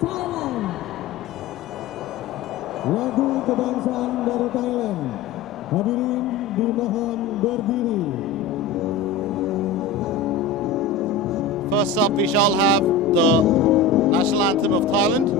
Thailand. Lagu kebangsaan dari Thailand. Hadirin dimohon berdiri. First up, we shall have the national anthem of Thailand.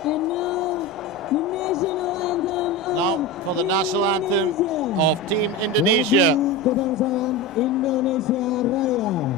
And now, the national anthem of Now for the national anthem Indonesia. of Team Indonesia. Lagu kebangsaan Indonesia Raya.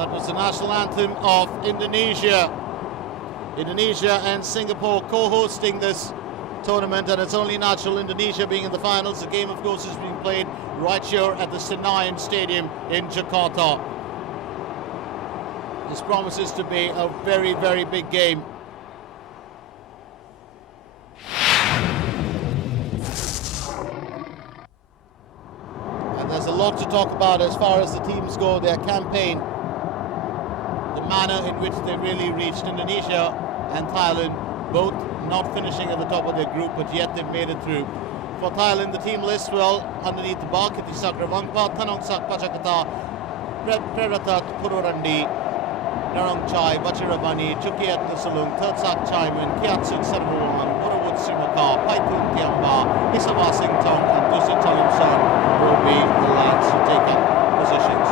That was the national anthem of Indonesia. Indonesia and Singapore co-hosting this tournament, and it's only natural, Indonesia being in the finals. The game, of course, is being played right here at the Senayan Stadium in Jakarta. This promises to be a very, very big game. And there's a lot to talk about as far as the teams go, their campaign, the manner in which they really reached. Indonesia and Thailand both not finishing at the top of their group, but yet they've made it through. For Thailand, the team lists well underneath the bar: Kiti Sakravangpa, Thanongsak Pachakata, Preratat Pururandi, Narongchai, Vachiravani, Chukiat Nusalung, Thirtsak Chaiman, Kiatsuk Sarvawan, Burawut Simaka, Paitun Tiamba, Isawa Singh Tong, and Dusit Chalimson will be the lads who take up positions.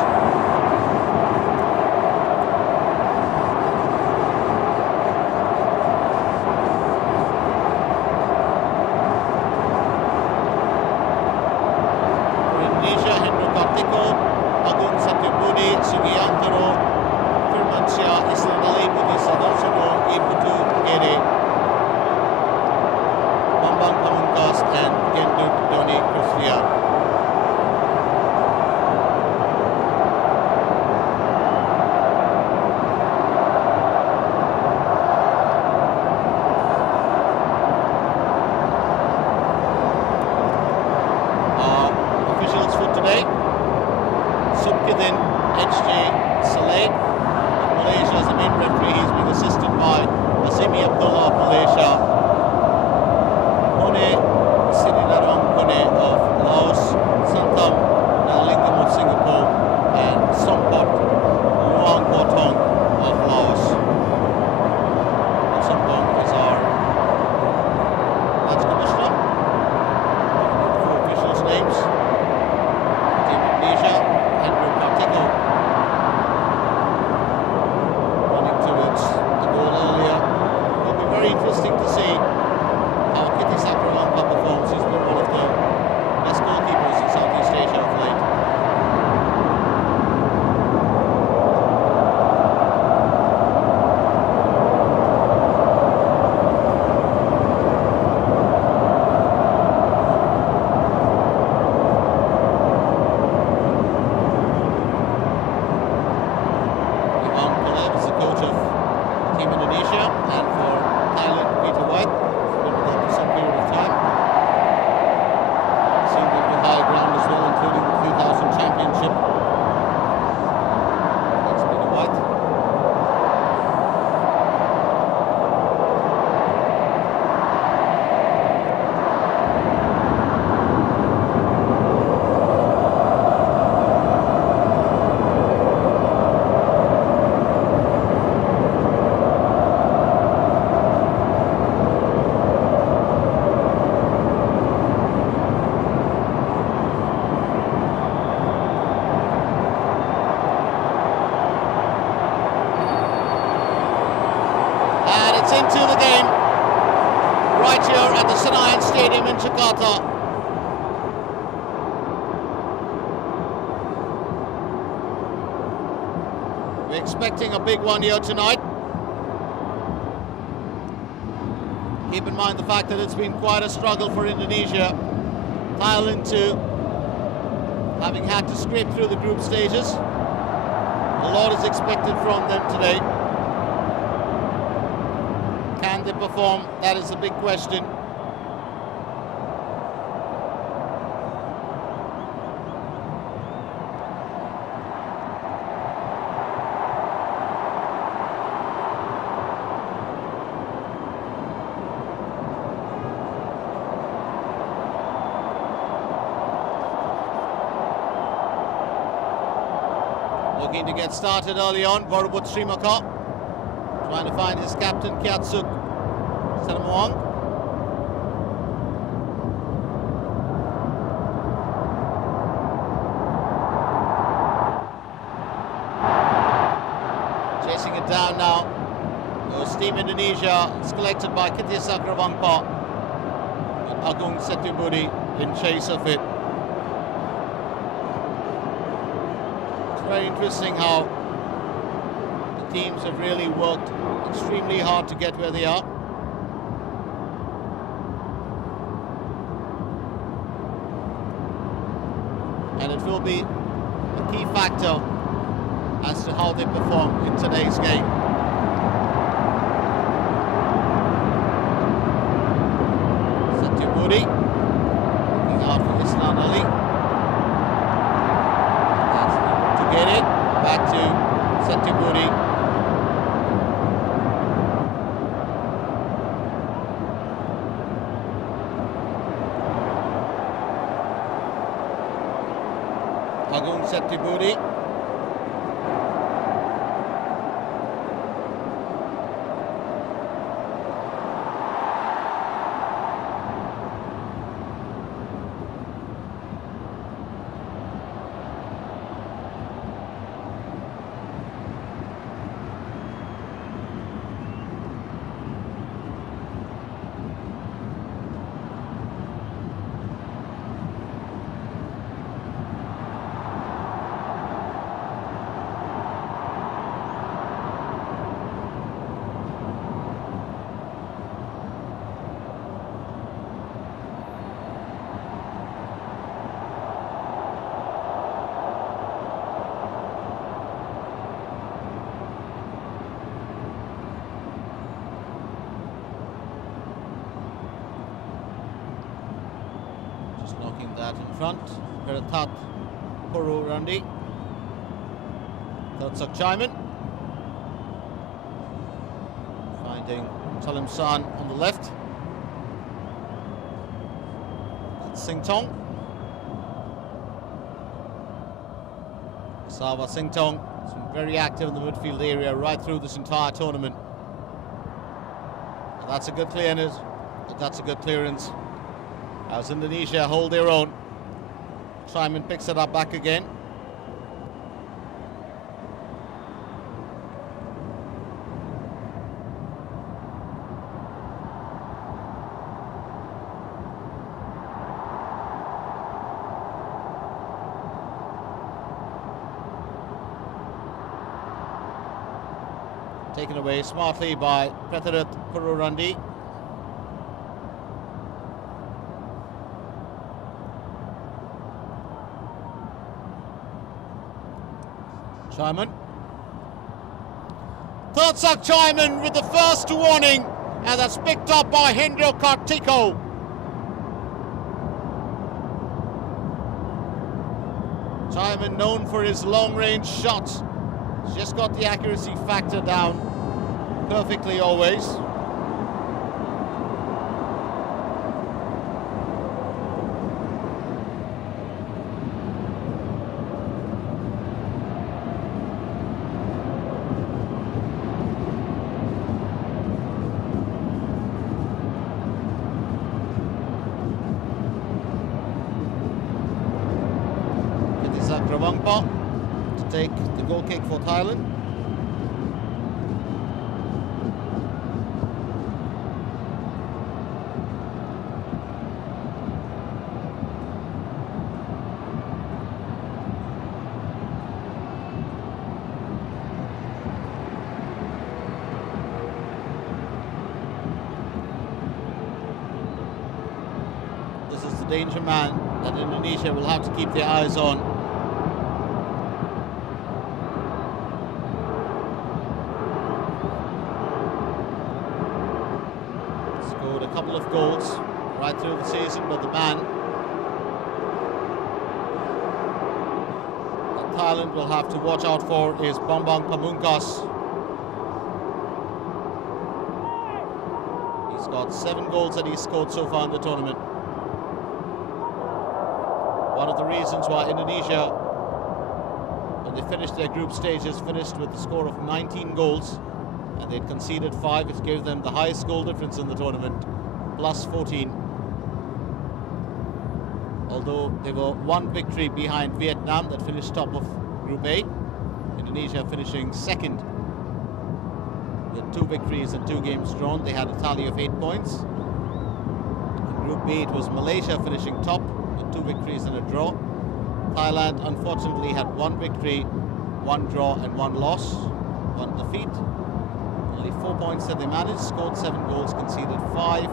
Indonesia and for Thailand, Peter White. He's been with them for some period of time. Seen them to high ground as well, including the 2000 championship. That's Peter White. Into the game right here at the Senayan Stadium in Jakarta. We're expecting a big one here tonight. Keep in mind the fact that it's been quite a struggle for Indonesia. Thailand too, having had to scrape through the group stages. A lot is expected from them today. Can they perform? That is the big question. Looking to get started early on, Varubut Srimaka trying to find his captain Kiatsuk Sanamuang. Chasing it down now. Goes Team Indonesia. It's collected by Kitty Sakravangpa. Agung Setubudi in chase of it. It's very interesting how the teams have really worked extremely hard to get where they are. And it will be a key factor as to how they perform in today's game. Setubudi looking out for Islan Ali. That's to get it. Back to Setubudi. Agung Setubudi. Knocking that in front. Peratat Puru Randi. Third Chaiman. Finding Salim San on the left. That's Sing Tong. Sava Sing Tong has been very active in the midfield area right through this entire tournament. And that's a good clearance. That's a good clearance. As Indonesia hold their own. Simon picks it up back again. Taken away smartly by Pretarat Pururandi. Simon Third Chaiman with the first warning, and that's picked up by Hendro Kartiko. Chaiman known for his long-range shots. He's just got the accuracy factor down perfectly always. To take the goal kick for Thailand. This is the danger man that Indonesia will have to keep their eyes on. A couple of goals right through the season, but the man that Thailand will have to watch out for is Bambang Pamungkas. He's got 7 goals that he's scored so far in the tournament. One of the reasons why Indonesia, when they finished their group stages, finished with a score of 19 goals, and they'd conceded 5, which gave them the highest goal difference in the tournament, plus 14. Although they were 1 victory behind Vietnam that finished top of Group A. Indonesia finishing second with 2 victories and 2 games drawn. They had a tally of 8 points. In Group B it was Malaysia finishing top with 2 victories and a draw. Thailand unfortunately had 1 victory, 1 draw and 1 loss, 1 defeat. Only 4 points that they managed, scored 7 goals, conceded 5,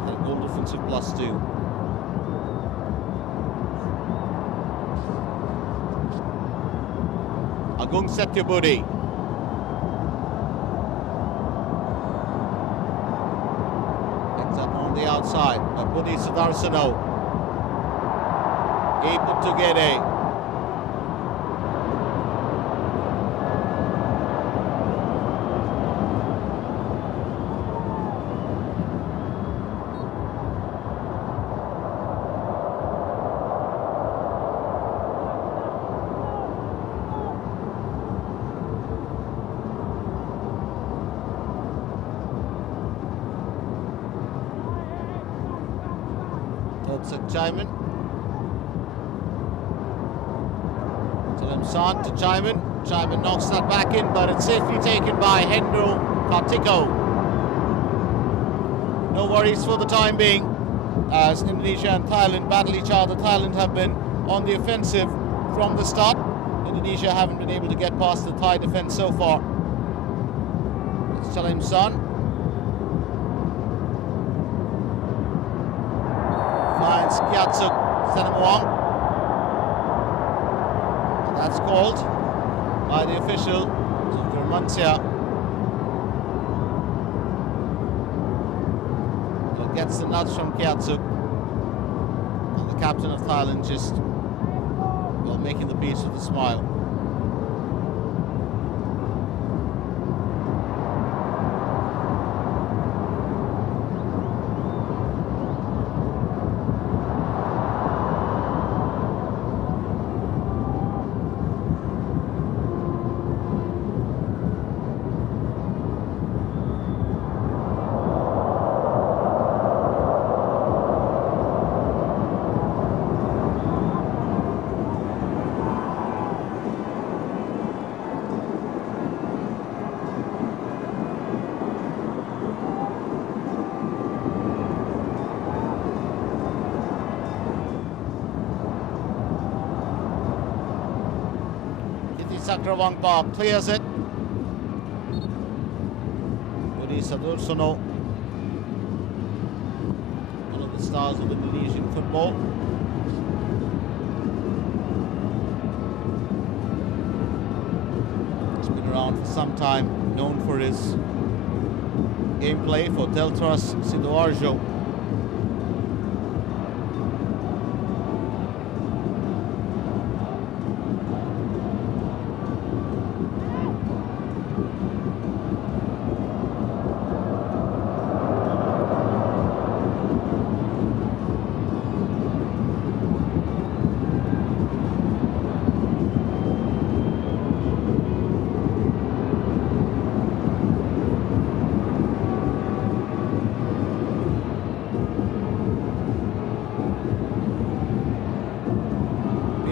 and a goal difference of plus 2. Agung Setyabudi. Picks up on the outside, but Budi Sudarsano. Able to get a Chaiman. San to Chaiman. Chaiman knocks that back in, but it's safely taken by Hendro Kartiko. No worries for the time being, as Indonesia and Thailand battle each other. Thailand have been on the offensive from the start. Indonesia haven't been able to get past the Thai defense so far. It's San. Finds Kiatsuk Senamuang. And that's called by the official to Kermansia. So gets the nudge from Kiatsuk. And the captain of Thailand just, well, making the beach with a smile. Sakrawangpa clears it. Budi Sudarsono, one of the stars of Indonesian football. He's been around for some time, known for his gameplay for Deltras Sidoarjo.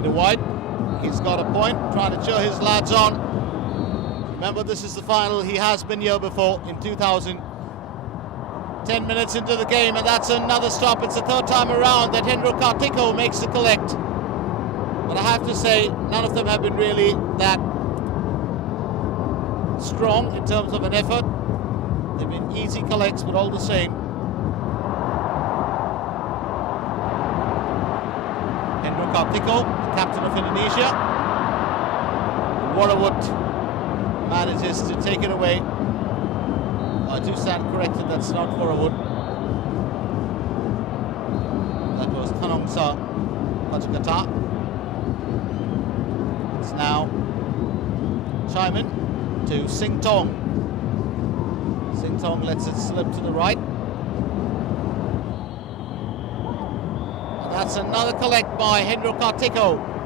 White, he's got a point, trying to cheer his lads on. Remember, this is the final. He has been here before in 2000. 10 minutes into the game, and that's another stop. It's the third time around that Hendro Kartiko makes the collect. But I have to say, none of them have been really that strong in terms of an effort. They've been easy collects, but all the same. Hendro Kartiko, the captain of Indonesia. Warrawut manages to take it away. I do stand corrected, that's not Warrawut. That was Tanongsa Pajakata. It's now Chaiman to Sing Tong. Sing Tong lets it slip to the right. And that's another collect by Hendro Kartiko.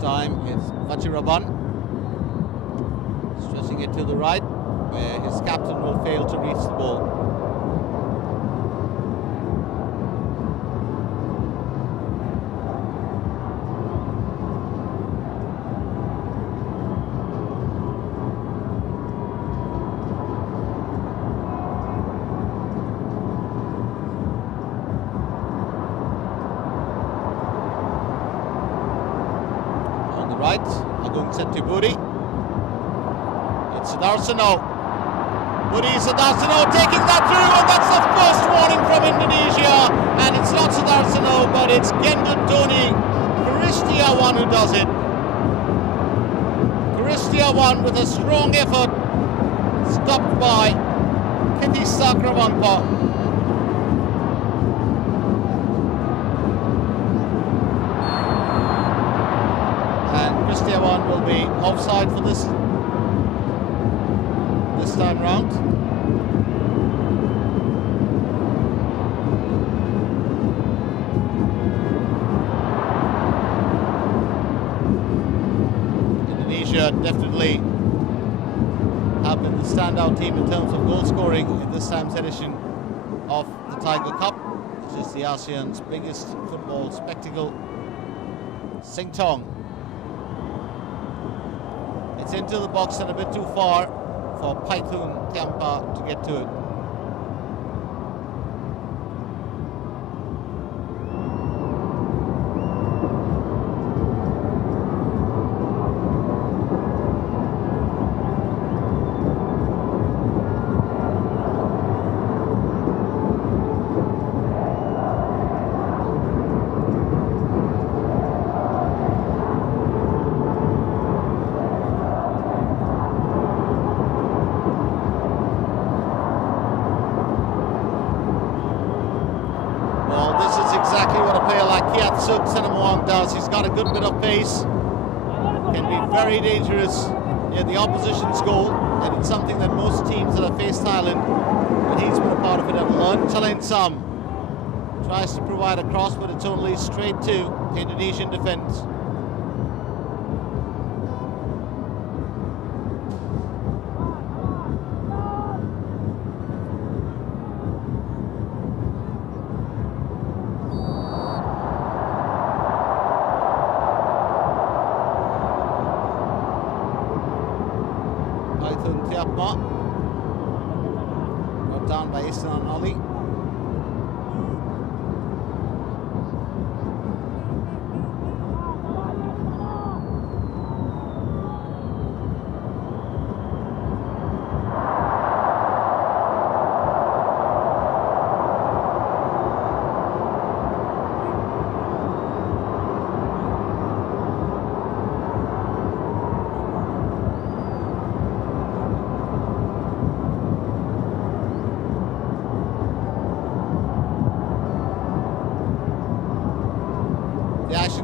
Time it's Vachiraban stretching it to the right, where his captain will fail to reach the ball. Right, Agung Sentiburi. It's Sudarsano. Budi Sudarsano taking that through, and that's the first warning from Indonesia. And it's not Sudarsano, but it's Gendut Doni Kristiawan who does it. Kristiawan with a strong effort, stopped by Kitty Sakrawangpa. Kristiawan will be offside for this time round. Indonesia definitely have been the standout team in terms of goal scoring in this time's edition of the Tiger Cup, which is the ASEAN's biggest football spectacle. Sing Tong. It's into the box and a bit too far for Paithun Tiampa to get to it. Does. He's got a good bit of pace, can be very dangerous near the opposition's goal, and it's something that most teams that have faced Thailand, and he's been a part of it, have learned. Chalain Sam tries to provide a cross, but it's only straight to the Indonesian defence. Tiapma, brought down by Isnan Ali.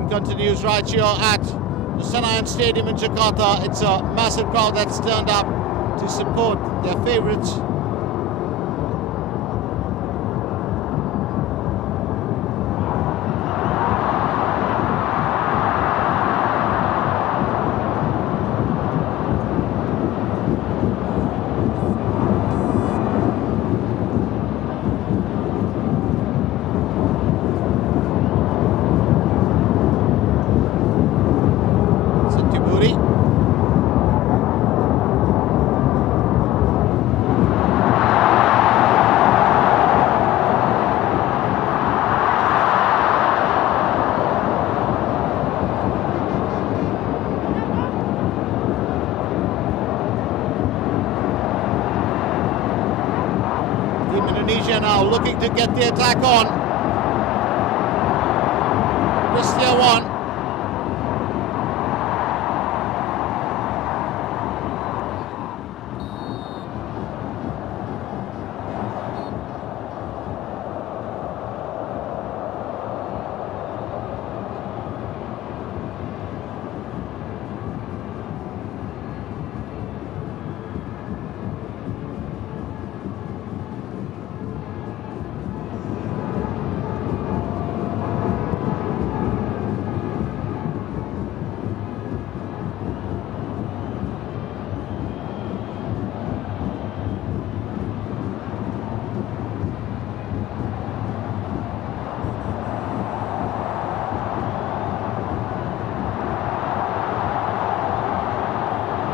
celebration continues right here at the Senayan Stadium in Jakarta. It's a massive crowd that's turned up to support their favourites. Indonesia now looking to get the attack on. Christian one.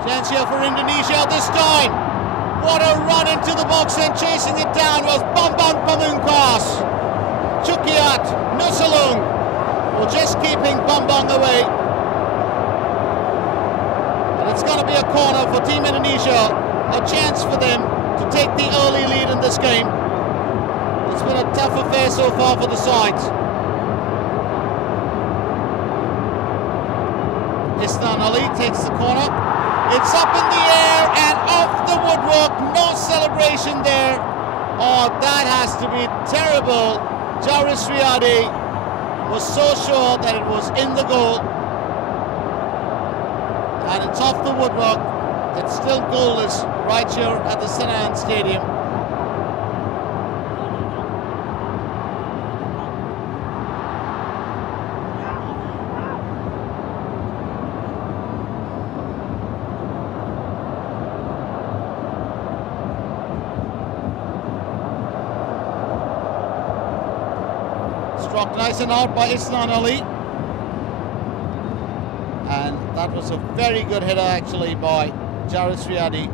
Chance here for Indonesia this time. What a run into the box, and chasing it down was Bambang Pamungkas. Chukiat Nusalung, well, just keeping Bambang away. And it's going to be a corner for Team Indonesia, a chance for them to take the early lead in this game. It's been a tough affair so far for the sides. Isnan Ali takes the corner. It's up in the air and off the woodwork. No celebration there. Oh, that has to be terrible. Jaris Riyadi was so sure that it was in the goal. And it's off the woodwork. It's still goalless right here at the Senayan Stadium. Struck nice and out by Isnan Ali. And that was a very good header actually by Jaris Riyadi.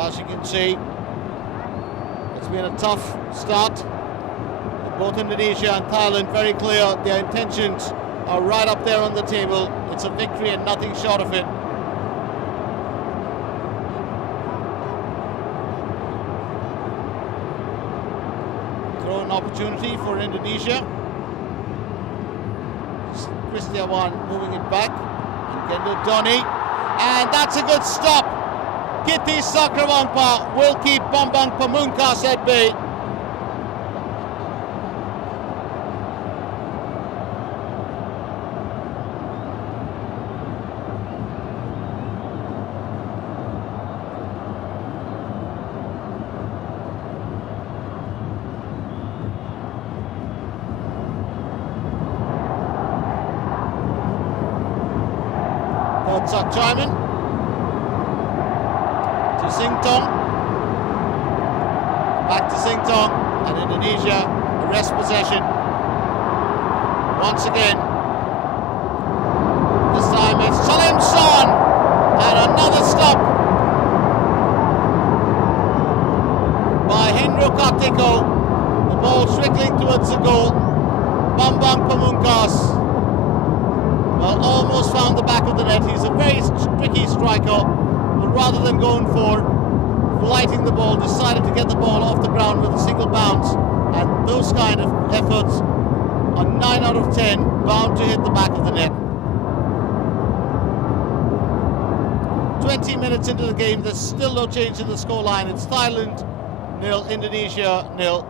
As you can see, it's been a tough start. Both Indonesia and Thailand very clear. Their intentions are right up there on the table. It's a victory and nothing short of it. Throw an opportunity for Indonesia. Christian one moving it back. And Gendo Doni. And that's a good stop. Kitty Sakrawampa will keep Bambang Pamungkas at bay. Third Chaiman. Singtong, back to Singtong, and Indonesia arrest possession once again. This time it's Salim Son, and another stop by almost found the back of the net. He's a very tricky striker, but rather than going for flighting the ball, decided to get the ball off the ground with a single bounce. And those kind of efforts are 9 out of 10 bound to hit the back of the net. 20 minutes into the game, there's still no change in the scoreline. It's Thailand 0, Indonesia 0.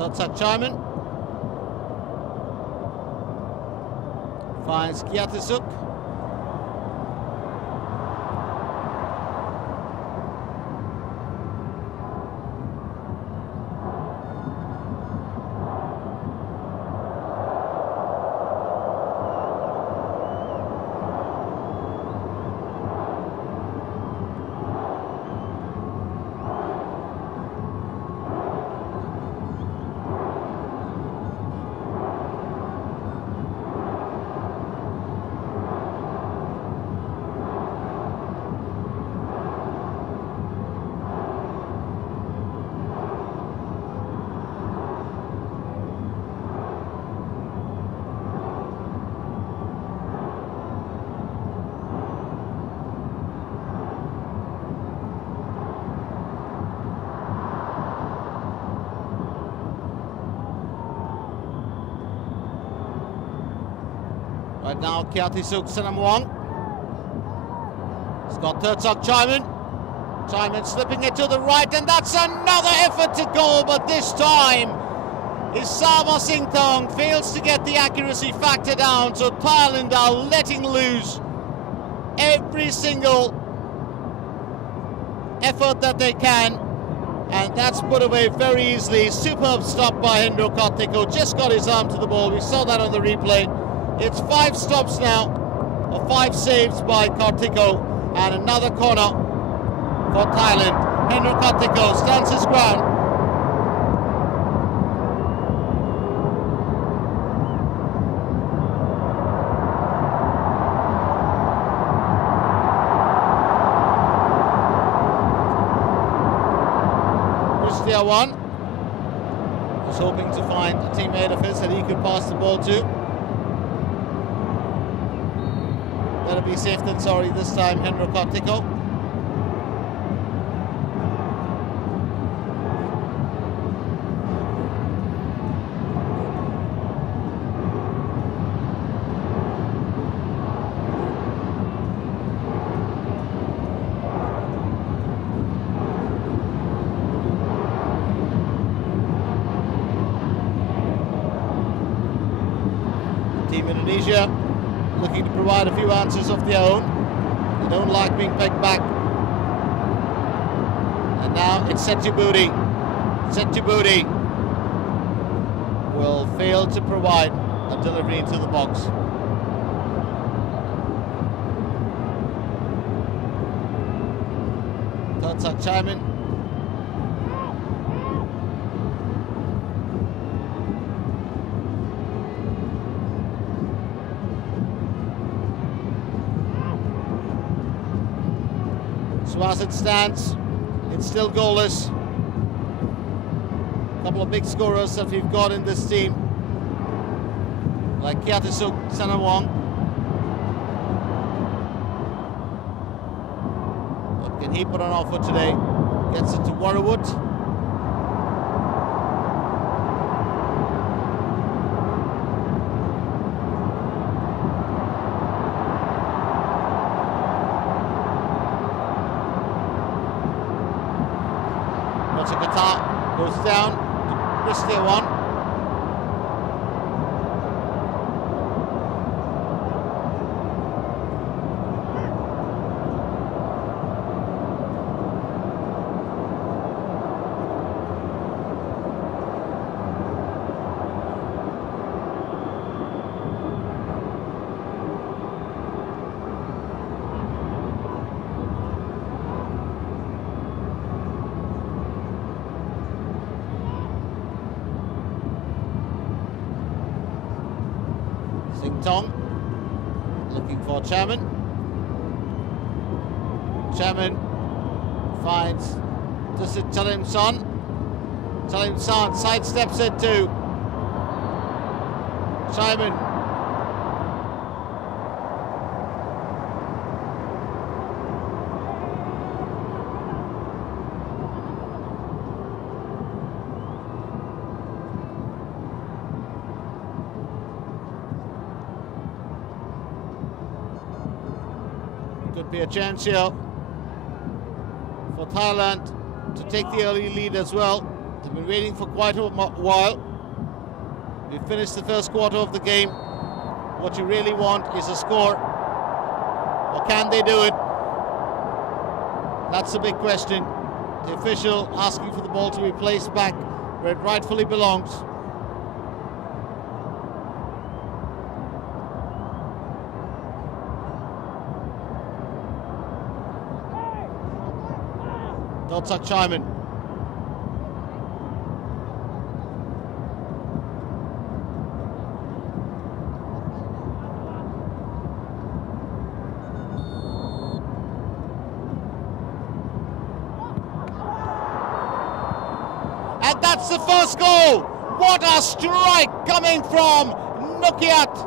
Totsak Chaiman finds Kiatisuk. Right now, Kiatisuk Senamwang. It's got Thirdsok Chaiman. Chaiman slipping it to the right, and that's another effort to goal, but this time Isama Singthong fails to get the accuracy factor down, so Thailand are letting loose every single effort that they can, and that's put away very easily. Superb stop by Hendro Karthiko, just got his arm to the ball. We saw that on the replay. It's 5 stops now, or 5 saves by Karthiko, and another corner for Thailand. Hendro Karthiko stands his ground. Christian was hoping to find a teammate of his that he could pass the ball to. Better be safe than sorry this time, Hendro Karthiko. Team Indonesia looking to provide a few answers of their own. They don't like being pegged back. And now it's Setubudi. Setubudi will fail to provide a delivery into the box. Thirdsok Chaiman. So as it stands, it's still goalless. A couple of big scorers that we've got in this team, like Kiatisuk Senamwang. What can he put on offer today? Gets it to Warrawood. Qatar goes down to Christian one. Tong looking for Chairman. Chairman finds Chalim Son. Chalim Son sidesteps it to Chairman. Could be a chance here for Thailand to take the early lead as well. They've been waiting for quite a while. We've finished the first quarter of the game. What you really want is a score. Or can they do it? That's the big question. The official asking for the ball to be placed back where it rightfully belongs. Dotsak Chaiman. And that's the first goal. What a strike coming from Nukiat.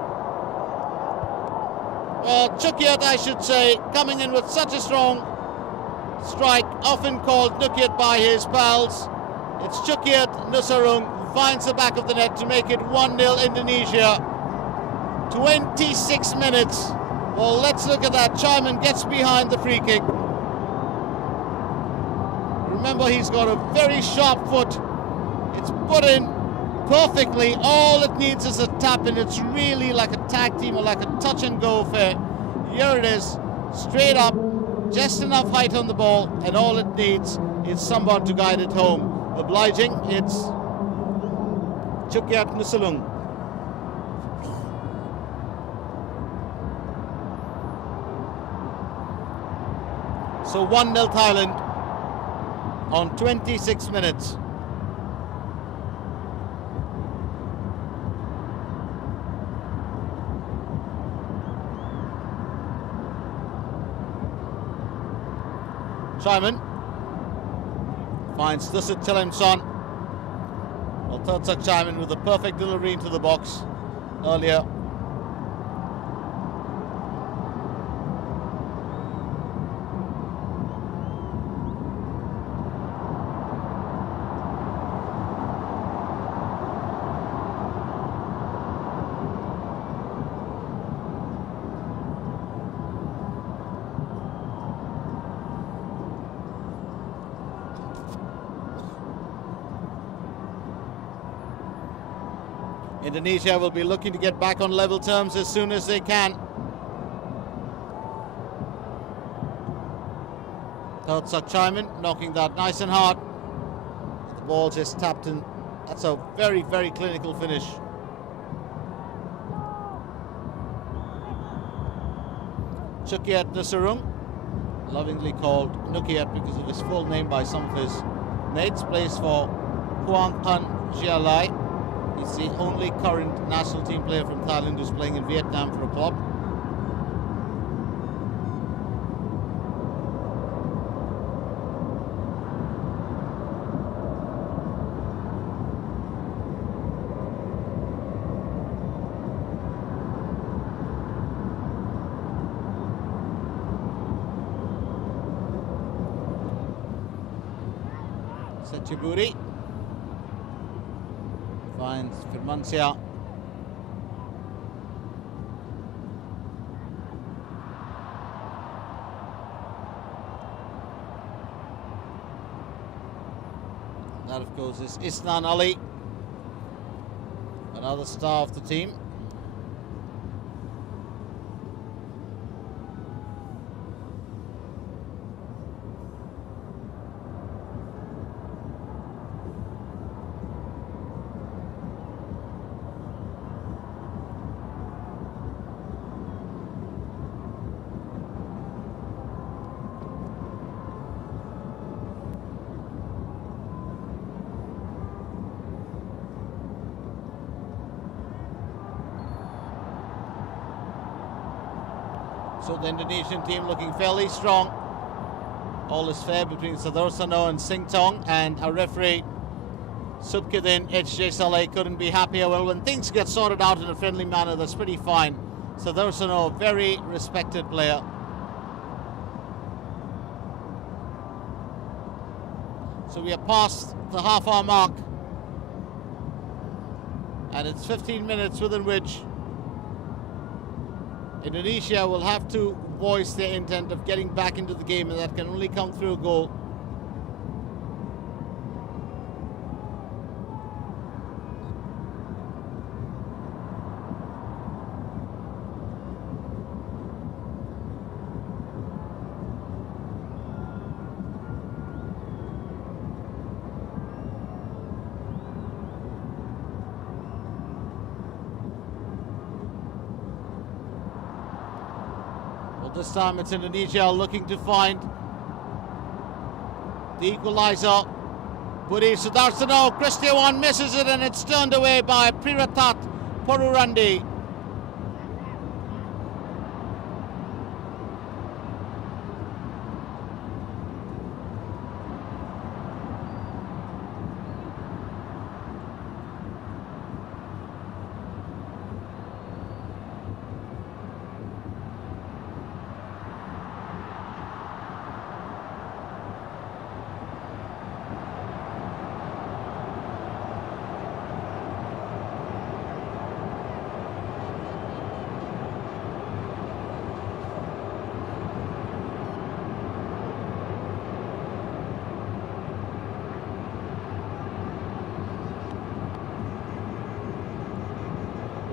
Chukiat, I should say, coming in with such a strong strike, often called Nukiat by his pals. It's Chukiat Nusarung finds the back of the net to make it 1-0 Indonesia. 26 minutes. Well, let's look at that. Chaiman gets behind the free kick. Remember, he's got a very sharp foot. It's put in perfectly. All it needs is a tap, and it's really like a tag team or like a touch and go affair. Here it is, straight up. Just enough height on the ball, and all it needs is someone to guide it home. Obliging, it's Chukiat Nusalung. So 1-0 Thailand on 26 minutes. Simon finds Thusit Chalim-son. Well, Thirtsak Chaiman with a perfect delivery into the box earlier. Indonesia will be looking to get back on level terms as soon as they can. Thirtsak Chaiman knocking that nice and hard. The ball just tapped in. That's a very, very clinical finish. Chukiat Nusarung, lovingly called Nukiat because of his full name by some of his mates, plays for Huang An Jialai. He's the only current national team player from Thailand who's playing in Vietnam for a club. Setchiburi finds Firmansyah. That, of course, is Isnan Ali, another star of the team. So the Indonesian team looking fairly strong. All is fair between Sadorsano and Singtong, and our referee Subkidin HJ Saleh couldn't be happier. Well, when things get sorted out in a friendly manner, that's pretty fine. Sadorsano, a very respected player. So we are past the half-hour mark, and it's 15 minutes within which Indonesia will have to voice their intent of getting back into the game, and that can only come through a goal. This time it's Indonesia looking to find the equaliser. Budi Sudarsono, Christiawan misses it, and it's turned away by Priratat Porurandi.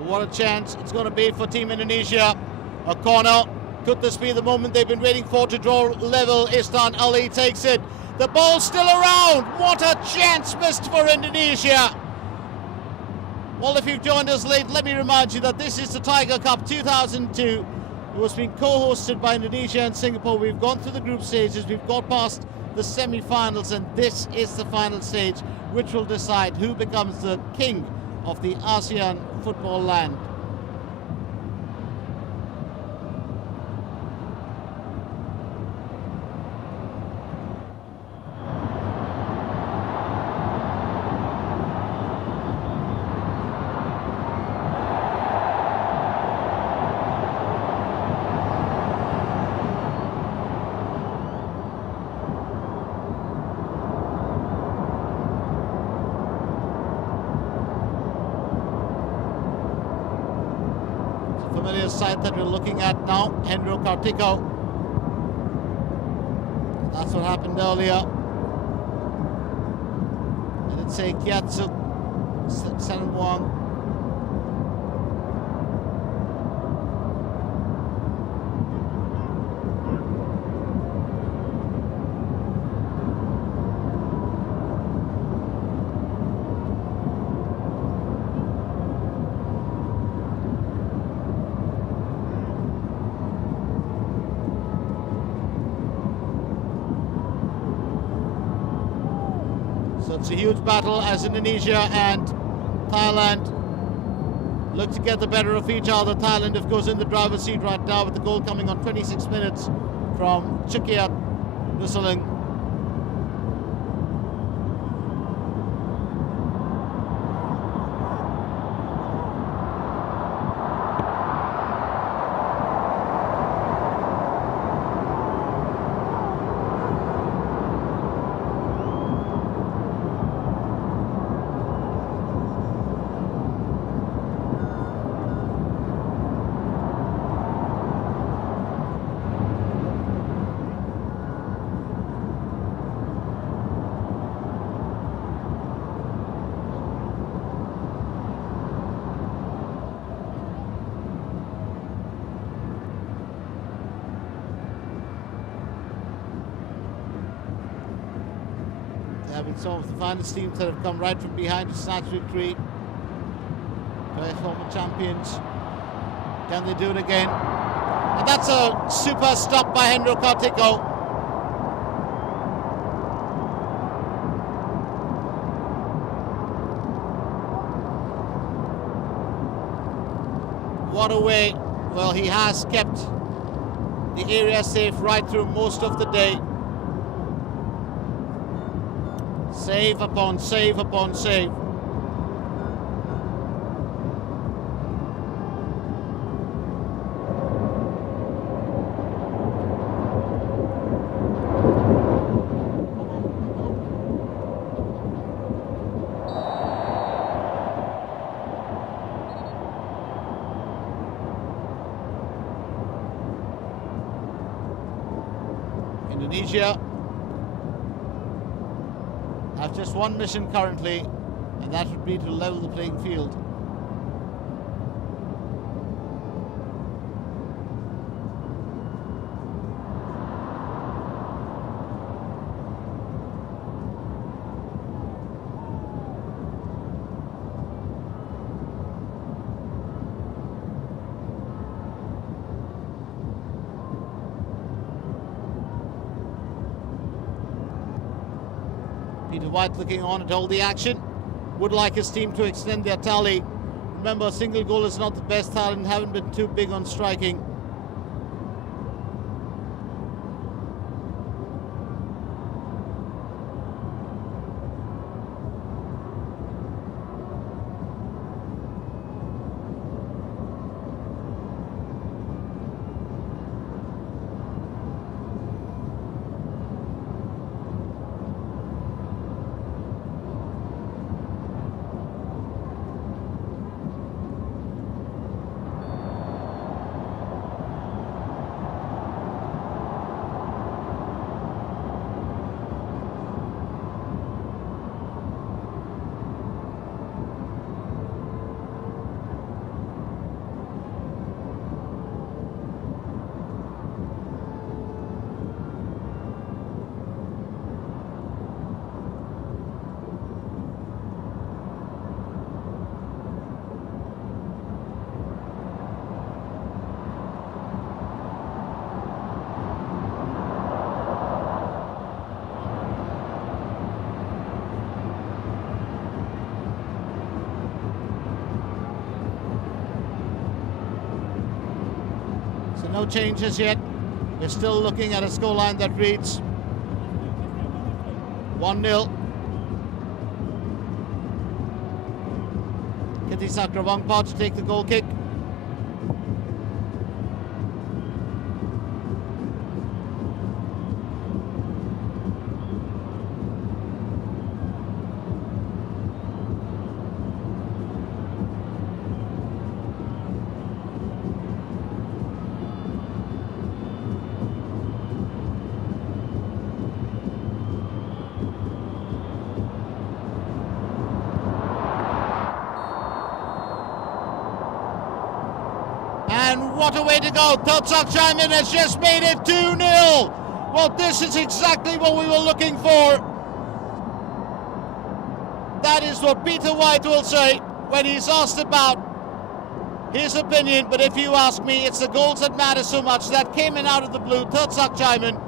What a chance it's going to be for Team Indonesia. A corner. Could this be the moment they've been waiting for to draw level? Istan Ali takes it. The ball's still around. What a chance missed for Indonesia. Well, if you've joined us late, let me remind you that this is the Tiger Cup 2002. It was being co-hosted by Indonesia and Singapore. We've gone through the group stages. We've got past the semi-finals, and this is the final stage, which will decide who becomes the king of the ASEAN football land. Familiar side that we're looking at now, Hendro Kartiko. That's what happened earlier. And it's a Kiatsuk Senmuang. So it's a huge battle as Indonesia and Thailand look to get the better of each other. Thailand, of course, in the driver's seat right now, with the goal coming on 26 minutes from Chikiat Nusaling. There have been some of the finest teams that have come right from behind to snatch victory. Very former champions. Can they do it again? And that's a super stop by Hendro Kartiko. What a way. Well, he has kept the area safe right through most of the day. Save upon save upon save. Indonesia have just one mission currently, and that would be to level the playing field. Peter White looking on at all the action. Would like his team to extend their tally. Remember, a single goal is not the best. Thailand haven't been too big on striking. So no changes yet. We're still looking at a scoreline that reads 1-0. Kitty Sakrawangpa to take the goal kick. And what a way to go. Thotsak Chaimin has just made it 2-0. Well, this is exactly what we were looking for. That is what Peter White will say when he's asked about his opinion. But if you ask me, it's the goals that matter so much. That came in out of the blue. Thotsak Chaimin.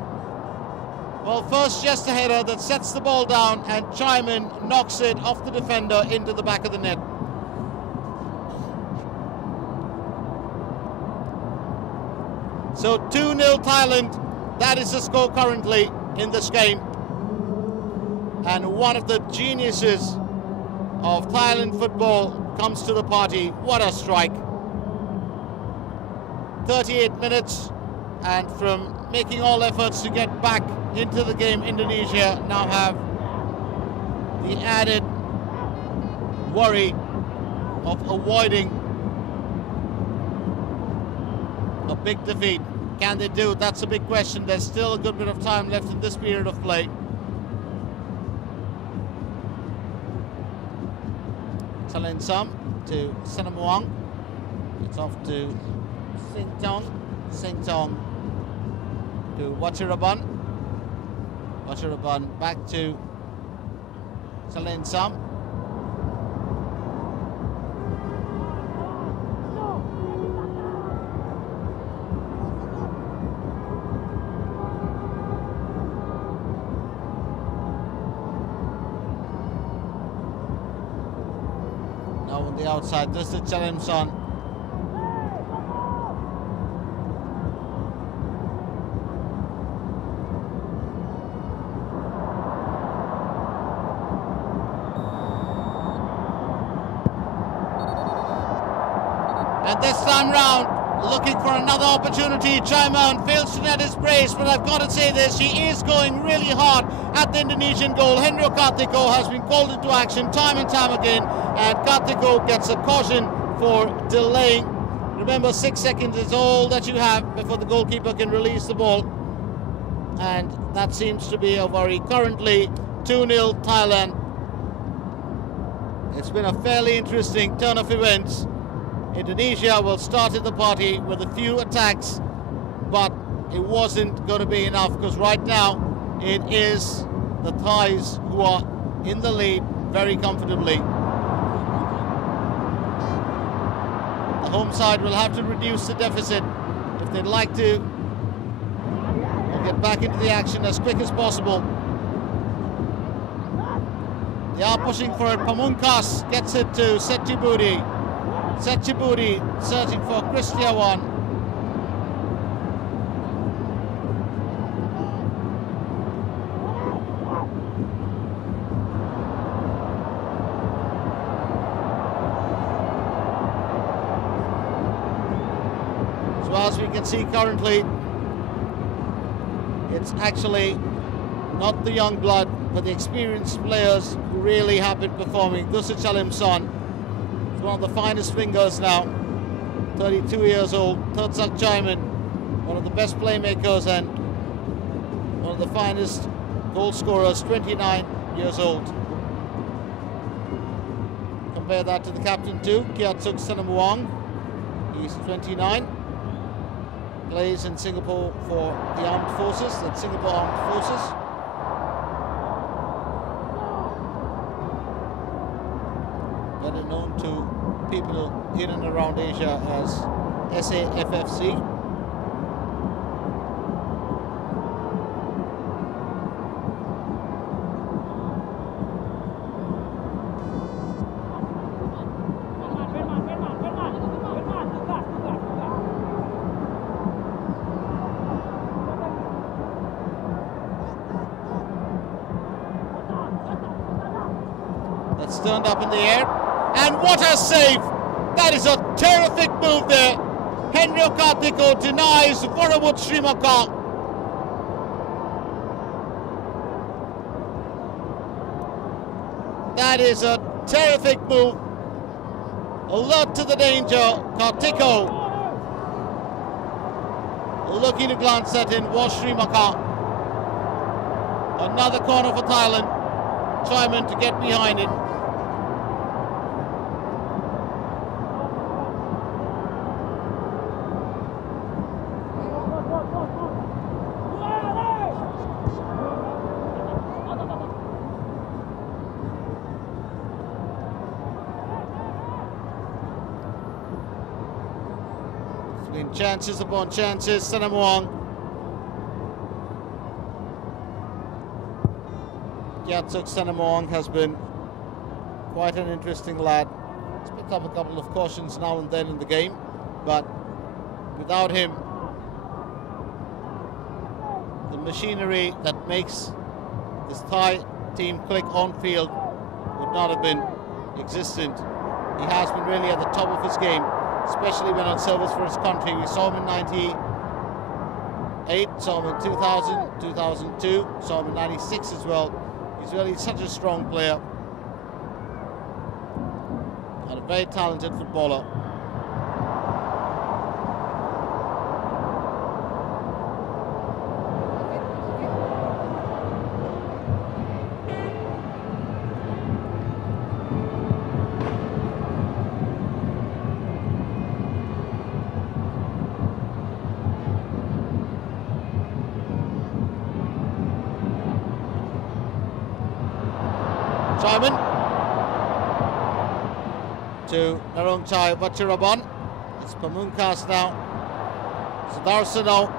Well, first just a header that sets the ball down, and Chaimin knocks it off the defender into the back of the net. So 2-0 Thailand, that is the score currently in this game. And one of the geniuses of Thailand football comes to the party. What a strike. 38 minutes, and from making all efforts to get back into the game, Indonesia now have the added worry of avoiding a big defeat. Can they do? That's a big question. There's still a good bit of time left in this period of play. Talen Sam to Senamuang. It's off to Sintong. Sintong to Wachiraban. Wachiraban back to Talen Sam. On the outside, this is Chalemson. this time round, looking for another opportunity. Chaiman fails to net his brace, but I've got to say this, he is going really hard at the Indonesian goal. Hendro Kartiko has been called into action time and time again, and Kartiko gets a caution for delaying. Remember, 6 seconds is all that you have before the goalkeeper can release the ball, and that seems to be a worry. Currently 2-0 Thailand. It's been a fairly interesting turn of events. Indonesia will start at the party with a few attacks, but it wasn't going to be enough, because right now it is the Thais who are in the lead very comfortably. The home side will have to reduce the deficit if they'd like to get back into the action as quick as possible. They are pushing for it. Pamungkas gets it to Setibudi. Setibudi searching for Christiawan. So as we can see currently, it's actually not the young blood, but the experienced players who really have been performing. Dusa Chalimson is one of the finest wingers now, 32 years old. Thursak Chaiman, one of the best playmakers and one of the finest goal scorers, 29 years old. Compare that to the captain too, Kiatsuk Sanamuang. He's 29. Plays in Singapore for the Armed Forces, the Singapore Armed Forces. Better known to people in and around Asia as SAFFC. That's turned up in the air. And what a save! That is a terrific move there. Hendro Kartiko denies Vorawut Srimaka. That is a terrific move. Alert to the danger. Kartiko looking to glance at in was Srimaka. Another corner for Thailand. Chaiman to get behind it. Been chances upon chances. Sanamuang. Kiatsuk Sanamuang has been quite an interesting lad. He's picked up a couple of cautions now and then in the game, but without him, the machinery that makes this Thai team click on field would not have been existent. He has been really at the top of his game, especially when on service for his country. We saw him in 98, saw him in 2000, 2002, saw him in 96 as well. He's really such a strong player and a very talented footballer. Chaiman to Narongchai Vachirabon. It's Pamungkas now. Sudarsano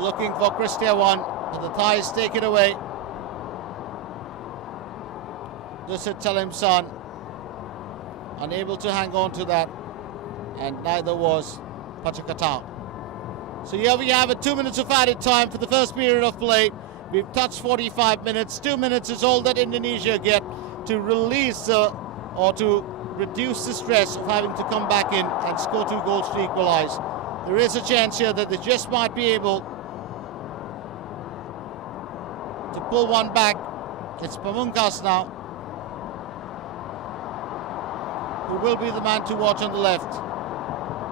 looking for Christiawan, but the Thais take it away. Dusit Chalimson unable to hang on to that, and neither was Pachakata. So here we have it, 2 minutes of added time for the first period of play. We've touched 45 minutes. 2 minutes is all that Indonesia get to release or to reduce the stress of having to come back in and score 2 goals to equalise. There is a chance here that they just might be able to pull one back. It's Pamungkas now, who will be the man to watch on the left.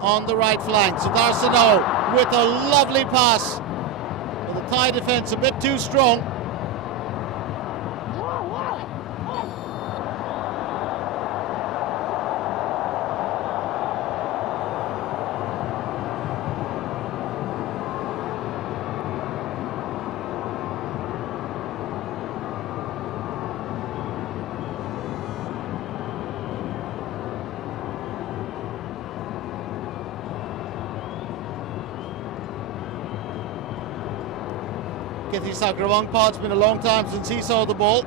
On the right flank, Sudarsano with a lovely pass. But the Thai defence a bit too strong. Kitty Sagrawangpa, it's been a long time since he saw the ball.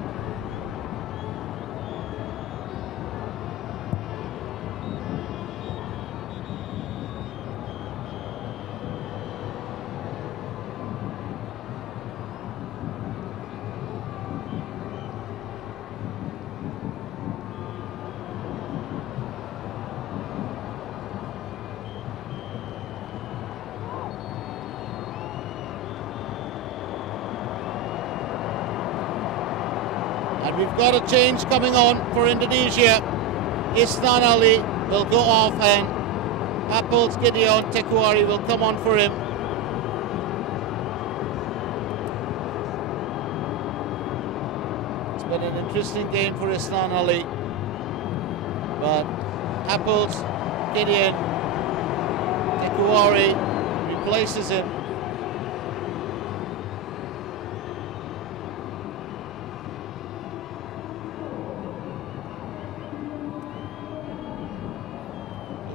And we've got a change coming on for Indonesia. Isnan Ali will go off and Apple's Gideon Tekuari will come on for him. It's been an interesting game for Isnan Ali, but Apple's Gideon Tekuari replaces him.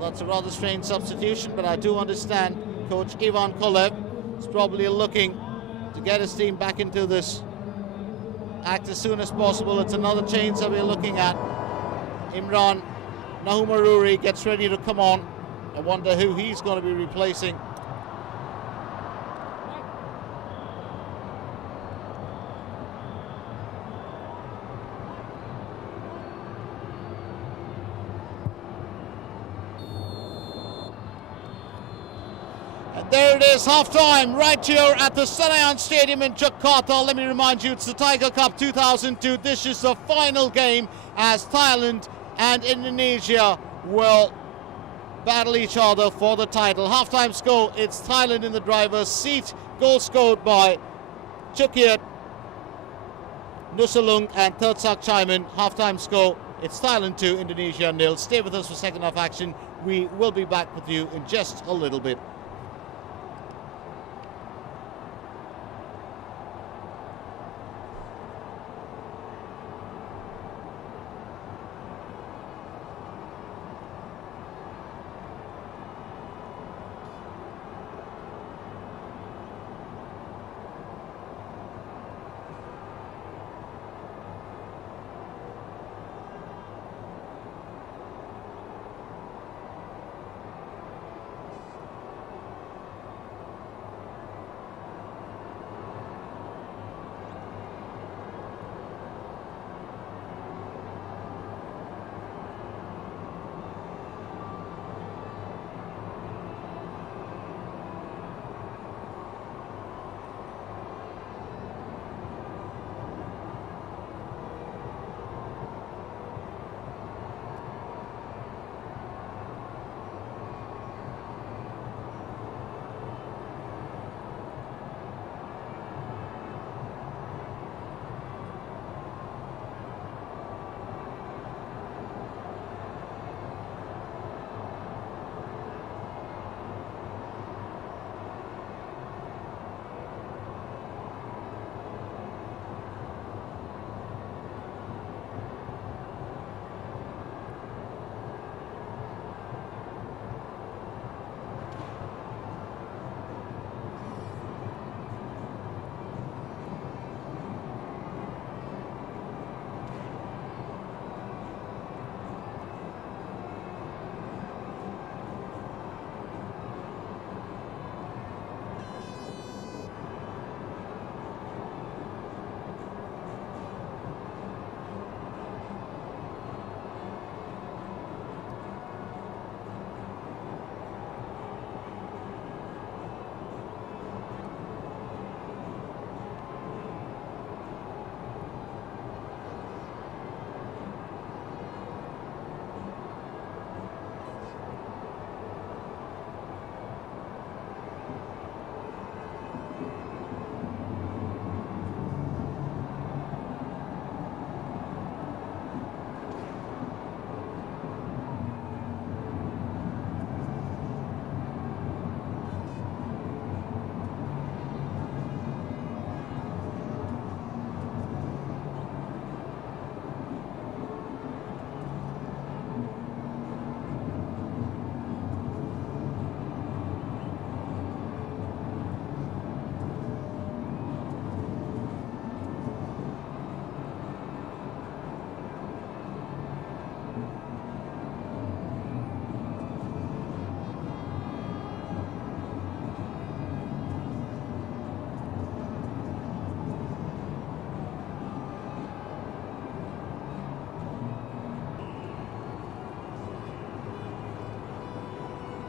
That's a rather strange substitution, but I do understand Coach Ivan Kolev is probably looking to get his team back into this act as soon as possible. It's another change that we're looking at. Imran Nahumaruri gets ready to come on. I wonder who he's going to be replacing. There it is, half-time, right here at the Senayan Stadium in Jakarta. Let me remind you, it's the Tiger Cup 2002. This is the final game as Thailand and Indonesia will battle each other for the title. Half-time score, it's Thailand in the driver's seat. Goal scored by Chukiat, Nusalung and Tertsak Chaiman. Half-time score, it's Thailand 2, Indonesia 0. Stay with us for second half action. We will be back with you in just a little bit.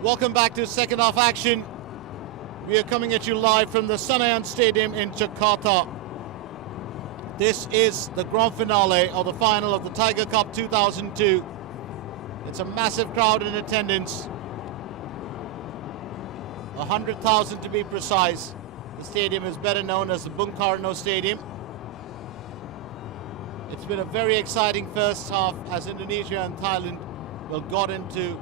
Welcome back to second half action. We are coming at you live from the Senayan Stadium in Jakarta. This is the grand finale of the final of the Tiger Cup 2002. It's a massive crowd in attendance. 100,000 to be precise. The stadium is better known as the Bung Karno Stadium. It's been a very exciting first half as Indonesia and Thailand got into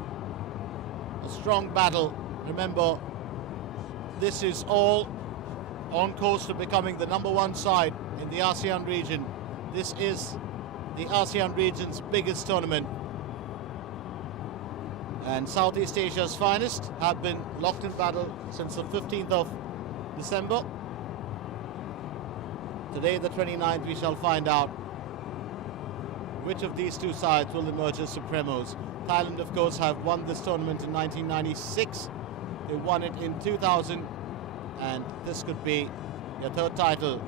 a strong battle. Remember, this is all on course to becoming the #1 side in the ASEAN region. This is the ASEAN region's biggest tournament. And Southeast Asia's finest have been locked in battle since the 15th of December. Today, the 29th, we shall find out which of these two sides will emerge as supremos. Thailand, of course, have won this tournament in 1996. They won it in 2000, and this could be their third title.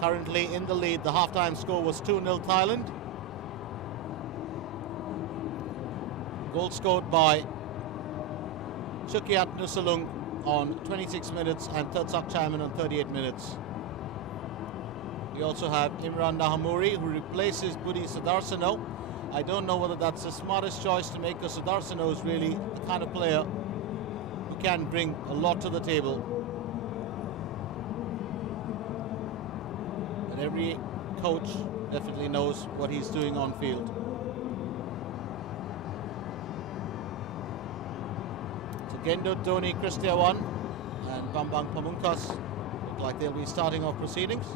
Currently in the lead, the halftime score was 2-0 Thailand. Goal scored by Chukiat Nusalung on 26 minutes and Tertsak Chaiman on 38 minutes. We also have Imran Nahamuri, who replaces Budi Sudarsano. I don't know whether that's the smartest choice to make, because Sudarsano is really the kind of player who can bring a lot to the table. And every coach definitely knows what he's doing on field. So Gendo Tony Kristiawan and Bambang Pamungkas look like they'll be starting off proceedings.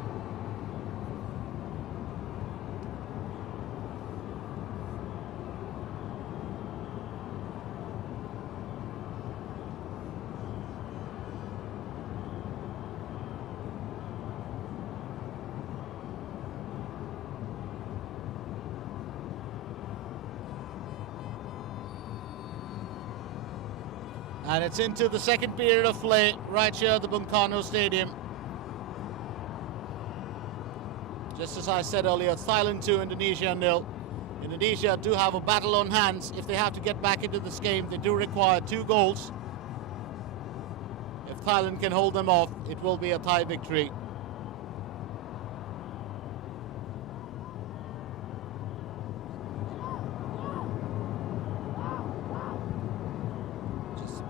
And it's into the second period of play right here at the Bung Karno Stadium. Just as I said earlier, it's Thailand 2, Indonesia 0. Indonesia do have a battle on hands. If they have to get back into this game, they do require 2 goals. If Thailand can hold them off, it will be a Thai victory.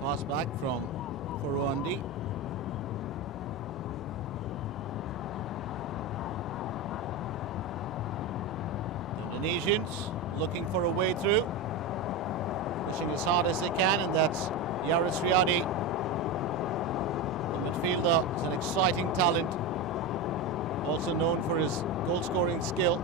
Pass back from Foroandi. Indonesians looking for a way through, pushing as hard as they can, and that's Yaris Riyadi. The midfielder is an exciting talent, also known for his goal-scoring skill.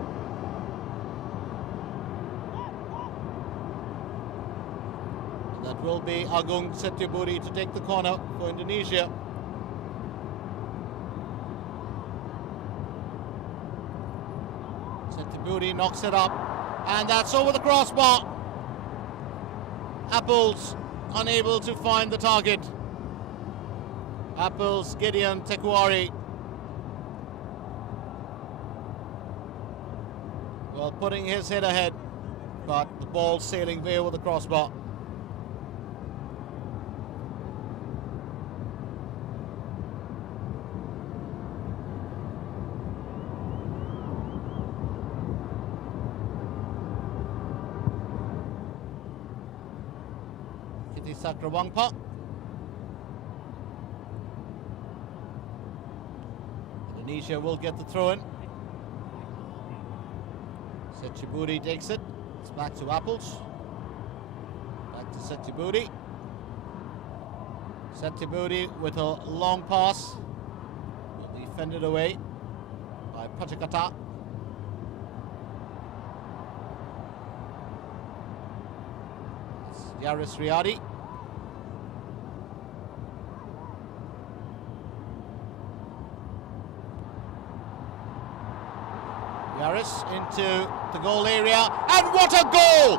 That will be Agung Setyabudi to take the corner for Indonesia. Setyabudi knocks it up, and that's over the crossbar. Apples unable to find the target. Apples Gideon Tekuari. Well, putting his head ahead, but the ball sailing way over the crossbar. Sakrawangpa. Indonesia will get the throw in. Setyabudi takes it. It's back to Apples. Back to Setyabudi. Setyabudi with a long pass. Will be fended away by Patakata. It's Yaris Riyadi. Yaris into the goal area, and what a goal!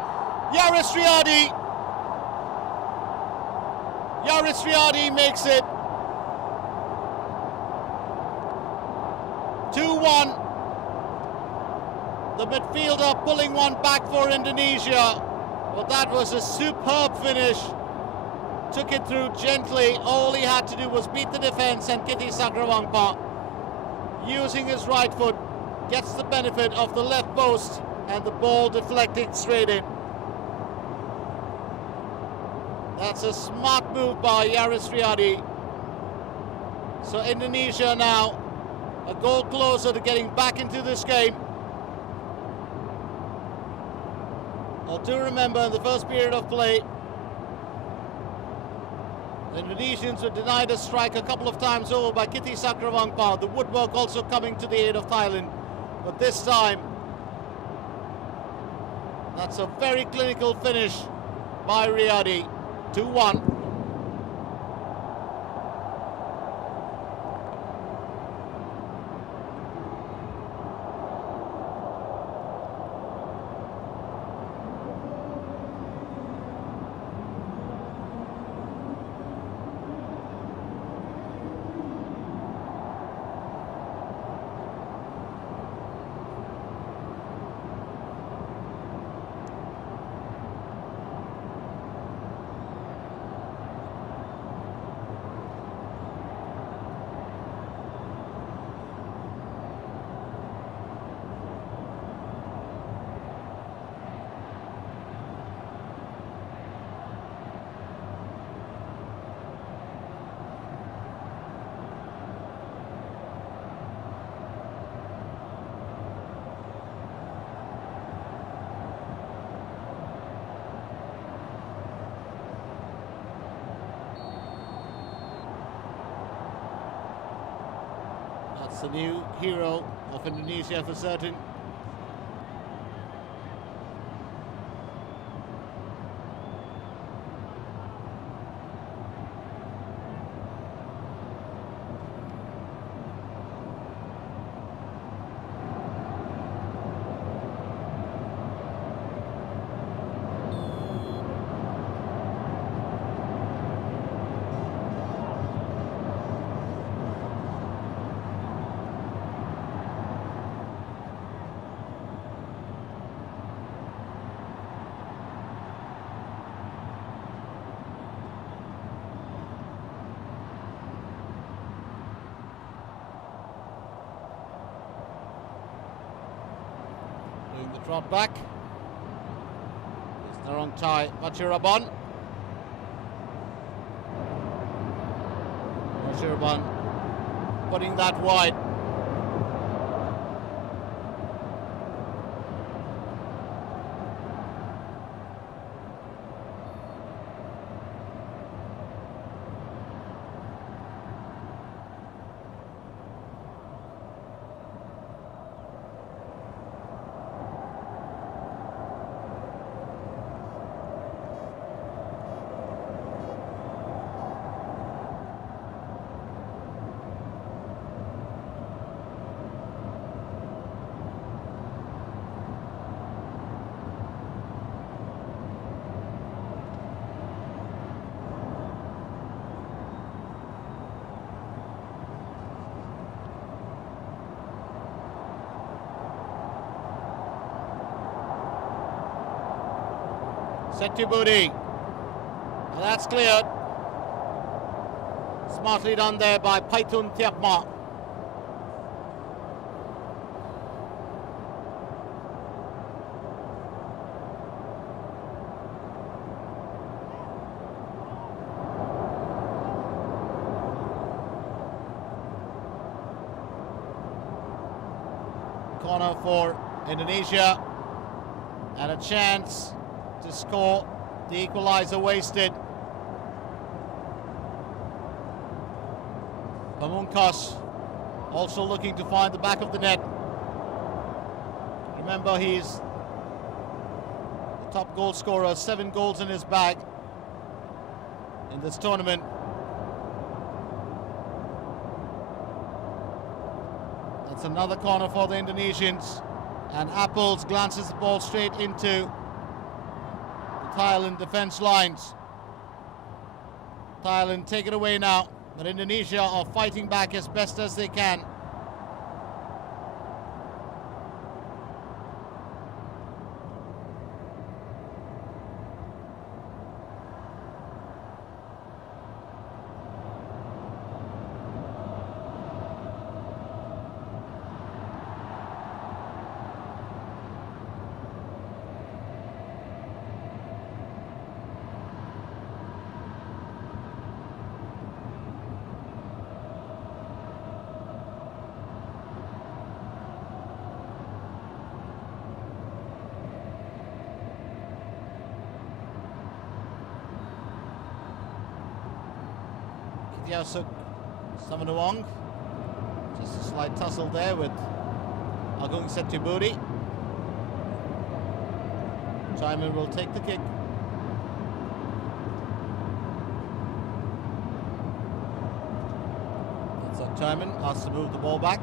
Yaris Riyadi! Yaris Riyadi makes it 2-1. The midfielder pulling one back for Indonesia. Well, that was a superb finish took it through gently. All he had to do was beat the defence, and Kitty Sakrawangpa, using his right foot, gets the benefit of the left post, and the ball deflected straight in. That's a smart move by Yaris Riyadi. So Indonesia now a goal closer to getting back into this game. Or do remember, in the first period of play, the Indonesians were denied a strike a couple of times over by Kitty Sakrawangpa. The woodwork also coming to the aid of Thailand. But this time, that's a very clinical finish by Riyadi. 2-1. That's the new hero of Indonesia for certain. Doing the trot back. It's the wrong tie. Machirabon. Machirabon putting that wide. Set to booty. And that's cleared. Smartly done there by Paitun Tiapma. Corner for Indonesia. And a chance to score. The equaliser wasted. Pamungkas also looking to find the back of the net. Remember, he's the top goal scorer, 7 goals in his bag in this tournament. That's another corner for the Indonesians, and Apples glances the ball straight into Thailand defence lines. Thailand take it away now, but Indonesia are fighting back as best as they can. Suk Samanuang. Just a slight tussle there with Agung Setiburi. Chaiman will take the kick. That's Chaiman asks to move the ball back.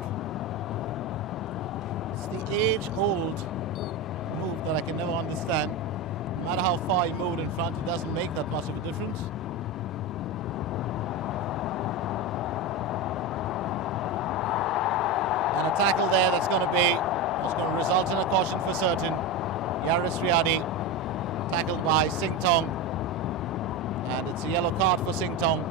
It's the age-old move that I can never understand. No matter how far you move it in front, it doesn't make that much of a difference. And a tackle there that's going to result in a caution for certain. Yaris Riyadi tackled by Sing Tong, and it's a yellow card for Sing Tong.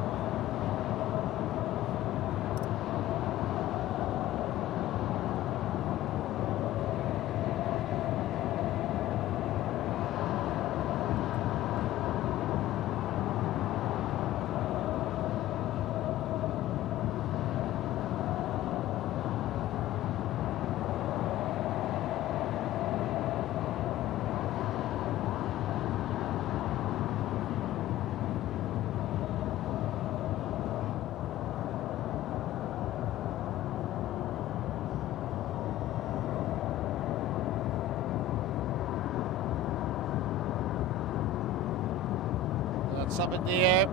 Up in the air. It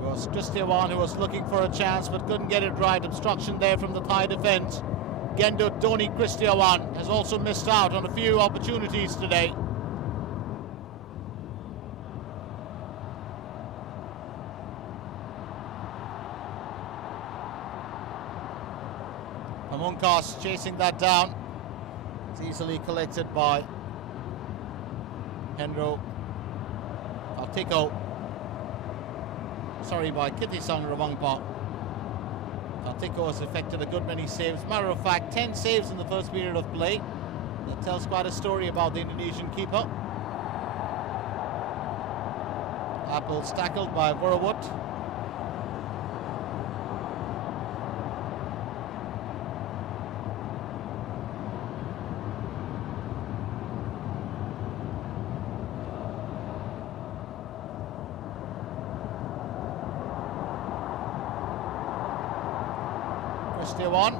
was Christiawan who was looking for a chance but couldn't get it right. Obstruction there from the Thai defence. Gendo Doni Christiawan has also missed out on a few opportunities today. Pamungkas chasing that down. It's easily collected by Henro by Kittisang Ravangpa. Tartiko has effected a good many saves. Matter of fact, 10 saves in the first period of play. That tells quite a story about the Indonesian keeper. Apples tackled by Vorawut. One.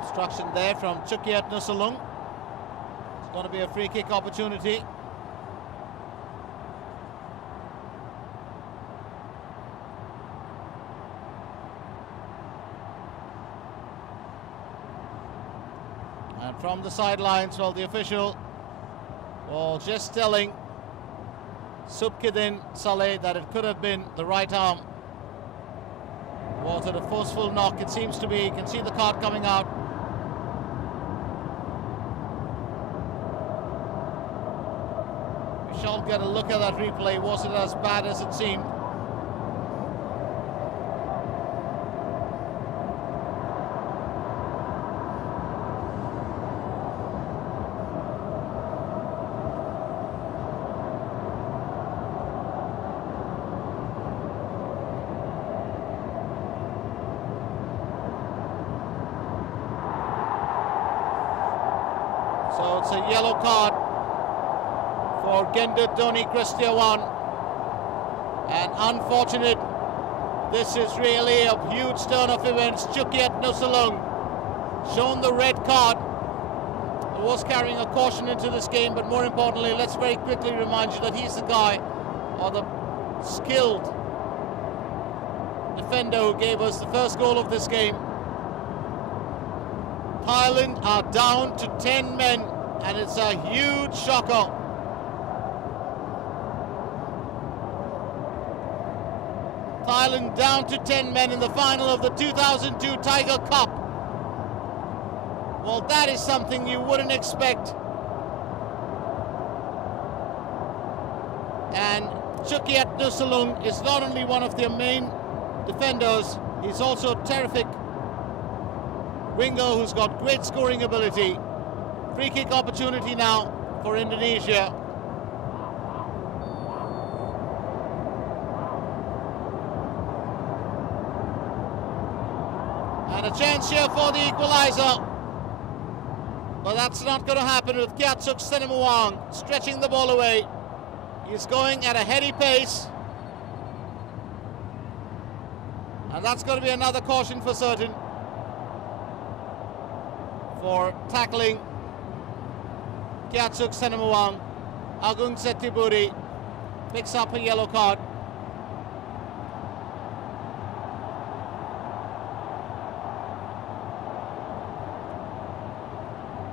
Obstruction there from Chukiat Nusalung. It's going to be a free kick opportunity. And from the sidelines, well, the official was just telling Subkidin Saleh that it could have been the right arm. Was it a forceful knock? It seems to be. You can see the card coming out. We shall get a look at that replay. Was it as bad as it seemed? So it's a yellow card for Gendo Doni Christiawan. And unfortunate, this is really a huge turn of events. Chukiat Nusalung shown the red card. Was carrying a caution into this game, but more importantly, let's very quickly remind you that he's the guy, or the skilled defender who gave us the first goal of this game. Thailand are down to 10 men, and it's a huge shocker. Thailand down to 10 men in the final of the 2002 Tiger Cup. Well, that is something you wouldn't expect. And Chukiat Nusalung is not only one of their main defenders, he's also a terrific winger who's got great scoring ability. Free kick opportunity now for Indonesia. And a chance here for the equaliser. But that's not going to happen with Kiatsuk Senemuang stretching the ball away. He's going at a heady pace. And that's going to be another caution for certain for tackling Kiatsuk Senamawang. Agung Setiburi picks up a yellow card.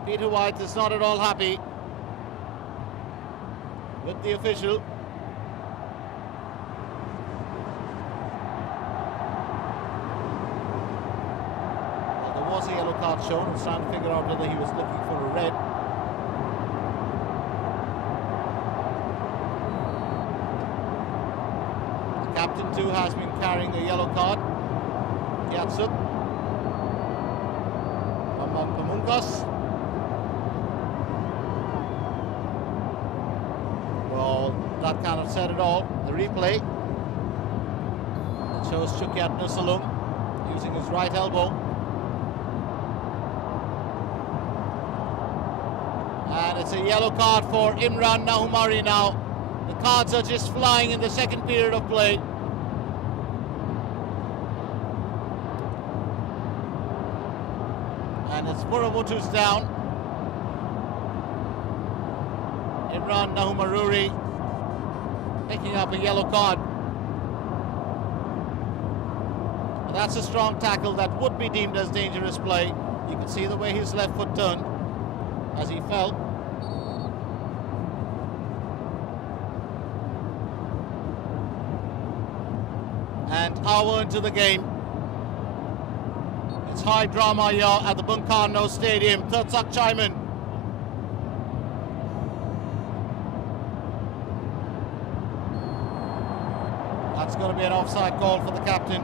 Peter White is not at all happy with the official. Well, there was a yellow card shown. I was trying to figure out whether he was looking for a red. The captain too has been carrying a yellow card. Kiatsuk. Bambang Pamungkas. Well, that kind of said it all. The replay it shows Chukyat Nusalung using his right elbow. And it's a yellow card for Imran Nahumari now. The cards are just flying in the second period of play. And it's Puramutu's down. Imran Nahumaruri picking up a yellow card. And that's a strong tackle that would be deemed as dangerous play. You can see the way his left foot turned as he fell. And hour into the game. It's high drama here at the Bung Karno Stadium. Thirsak Chaiman. That's going to be an offside call for the captain.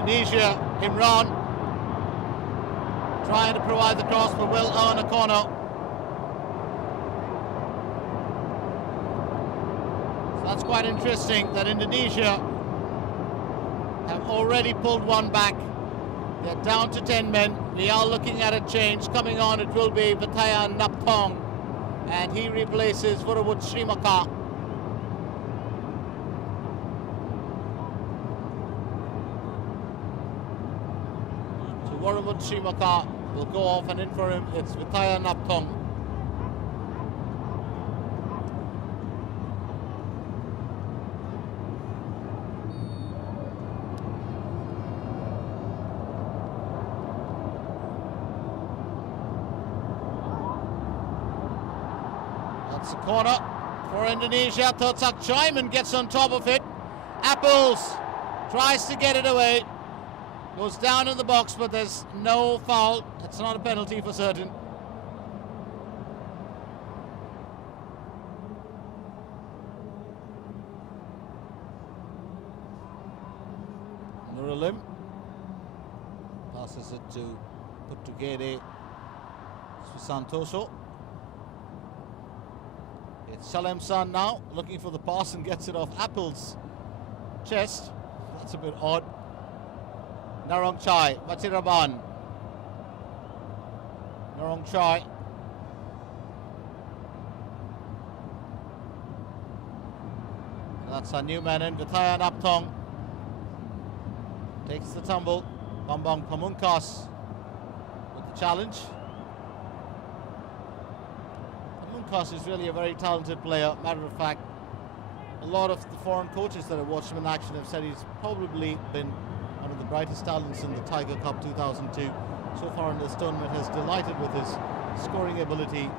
Indonesia, Imran trying to provide the cross but will earn a corner. So that's quite interesting that Indonesia have already pulled one back. They're down to 10 men. We are looking at a change. Coming on, it will be Vatayan Naptong, and he replaces Vurawut Srimaka. Vurawut Srimaka will go off, and in for him it's Vatayan Naptong. That's a corner for Indonesia. Thirsak Chaiman gets on top of it. Apples tries to get it away. Goes down in the box, but there's no foul. It's not a penalty for certain. Nuralim passes it to Puttugere Susantoso. It's Shalem San now, looking for the pass and gets it off Apple's chest. That's a bit odd. Narong Chai, Matiraban. Narong Chai. That's our new man in, Vitaya Naptong. Takes the tumble. Bambang Pamungkas with the challenge. Pamungkas is really a very talented player. Matter of fact, a lot of the foreign coaches that have watched him in action have said he's probably been one of the brightest talents in the Tiger Cup 2002. So far in this tournament, has delighted with his scoring ability,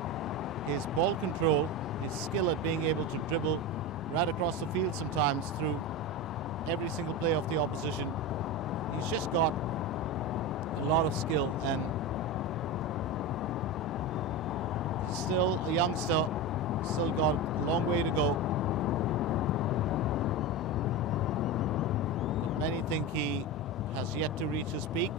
his ball control, his skill at being able to dribble right across the field sometimes through every single play of the opposition. He's just got a lot of skill, and he's still a youngster, still got a long way to go. But many think he has yet to reach his peak.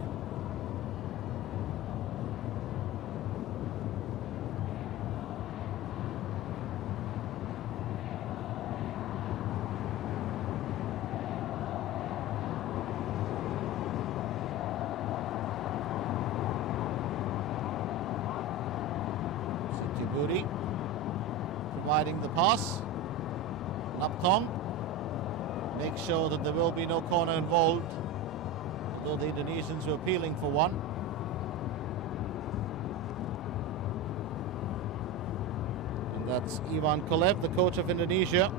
Buri providing the pass. Naptong makes sure that there will be no corner involved, although the Indonesians were appealing for one. And that's Ivan Kolev, the coach of Indonesia.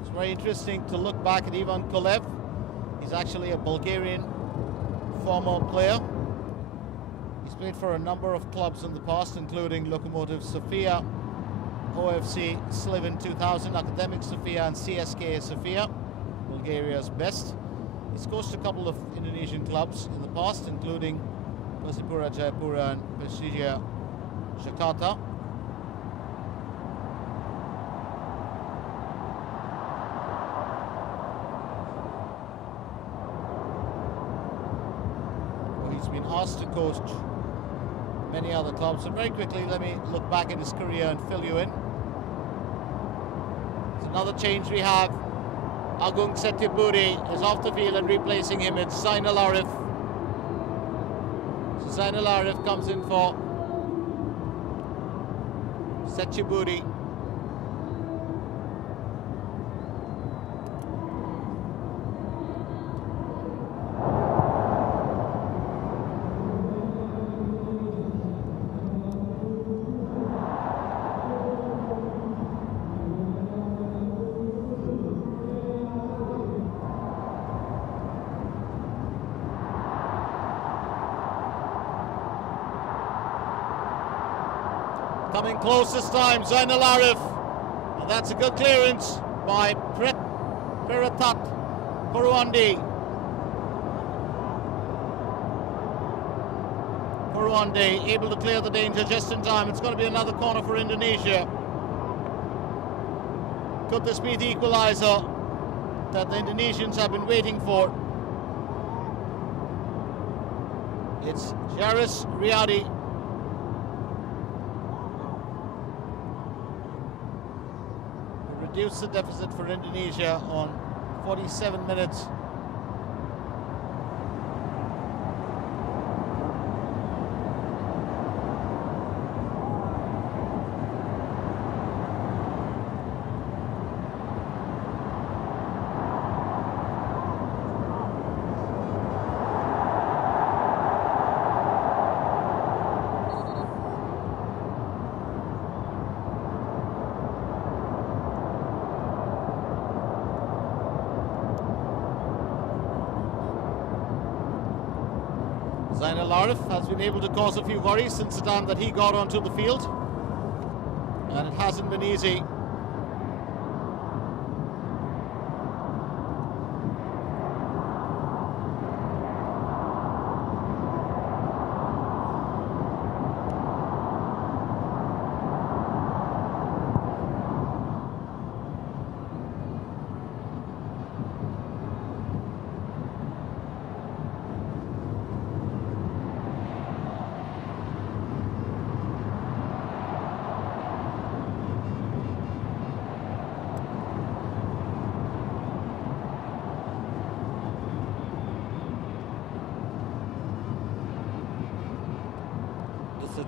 It's very interesting to look back at Ivan Kolev. He's actually a Bulgarian former player. He's played for a number of clubs in the past, including Lokomotiv Sofia, OFC Sliven 2000, Academic Sofia and CSKA Sofia, Bulgaria's best. He's coached a couple of Indonesian clubs in the past, including Persipura Jayapura and Persija Jakarta. He's been asked to coach many other clubs. So very quickly, let me look back at his career and fill you in. It's another change we have. Agung Setiabudi is off the field, and replacing him it's Zainal Arif. So Zainal Arif comes in for Setiabudi. Coming close this time, Zainal Arif. And that's a good clearance by Piratat Purwandi. Purwandi able to clear the danger just in time. It's going to be another corner for Indonesia. Could this be the equalizer that the Indonesians have been waiting for? It's Jaris Riyadi. Reduce the deficit for Indonesia on 47 minutes. Zainal Arif has been able to cause a few worries since the time that he got onto the field, and it hasn't been easy.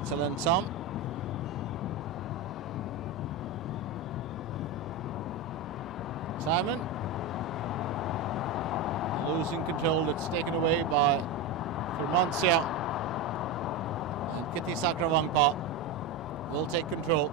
Excellent, Tom. Simon. Losing control, it's taken away by Firmancia. And Kitty Sakrawangpa will take control.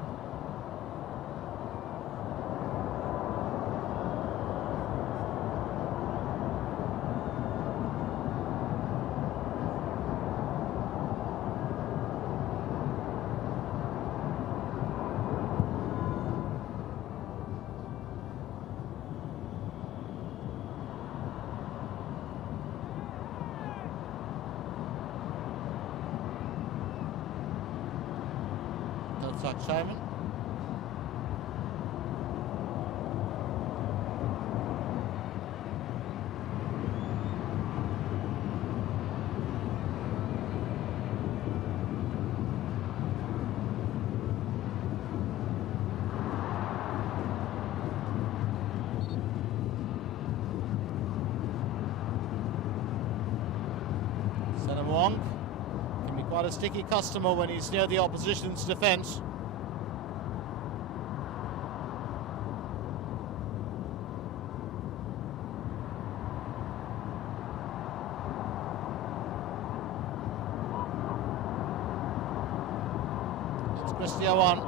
Simon. Wong can be quite a sticky customer when he's near the opposition's defence. Christia one.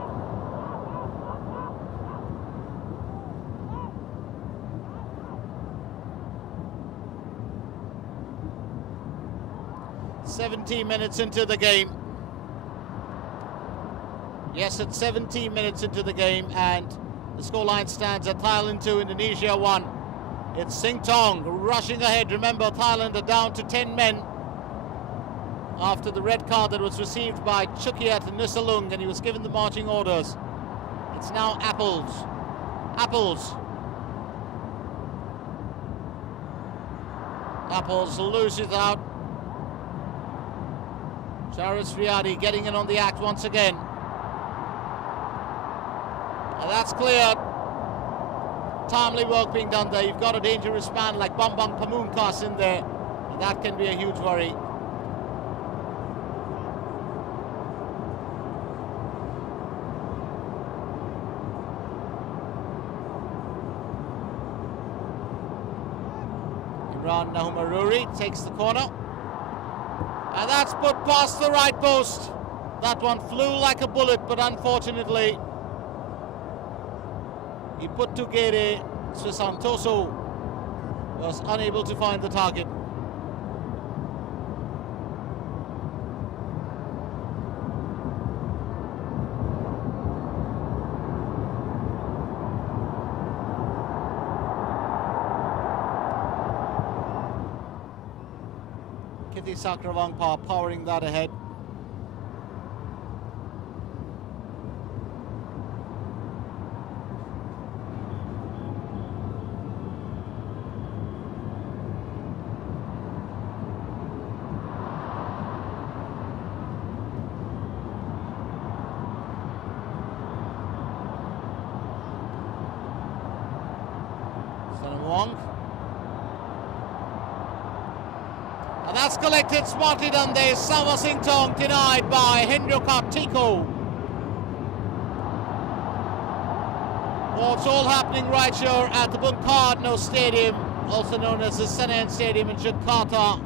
"17 minutes into the game." Yes, it's 17 minutes into the game, and the scoreline stands at Thailand 2, Indonesia 1. It's Sing Tong rushing ahead. Remember, Thailand are down to 10 men after the red card that was received by Chukiat Nusalung, and he was given the marching orders. It's now Apples. Apples loses out. Charis Riyadi getting in on the act once again. And that's cleared. Timely work being done there. You've got a dangerous man like Bambang Pamungkas in there, and that can be a huge worry. Imran Nahumaruri takes the corner, and that's put past the right post. That one flew like a bullet, but unfortunately he put together. Susantoso was unable to find the target. Kitty Sakrawangpa powering that ahead. Wong. And that's collected, smartly done there. Sawa Sing Tong denied by Hendrika Tiko. Well, it's all happening right here at the Bung Karno Stadium, also known as the Senayan Stadium in Jakarta.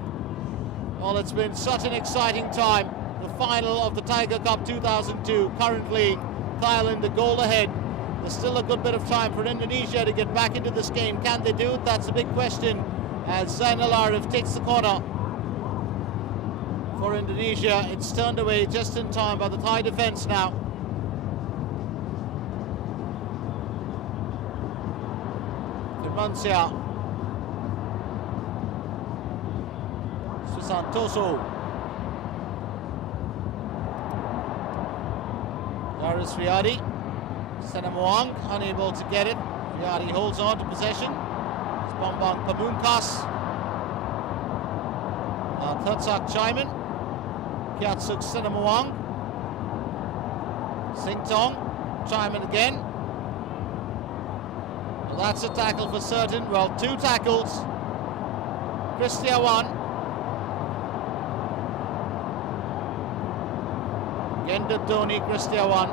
Well, it's been such an exciting time. The final of the Tiger Cup 2002. Currently, Thailand a goal ahead. There's still a good bit of time for Indonesia to get back into this game. Can they do it? That's the big question. As Zainal Arif takes the corner for Indonesia. It's turned away just in time by the Thai defence now. Firmancia. Susantoso. Charis Riyadi. Senamuang unable to get it. Riyadi holds on to possession. It's Bambang Pamungkas. Thirsak Chaiman. Kiatsuk Senamuang. Sing Tong. Chaiman again. Well, that's a tackle for certain. Well, two tackles. Christia one. Genda Dhoni, Christia one.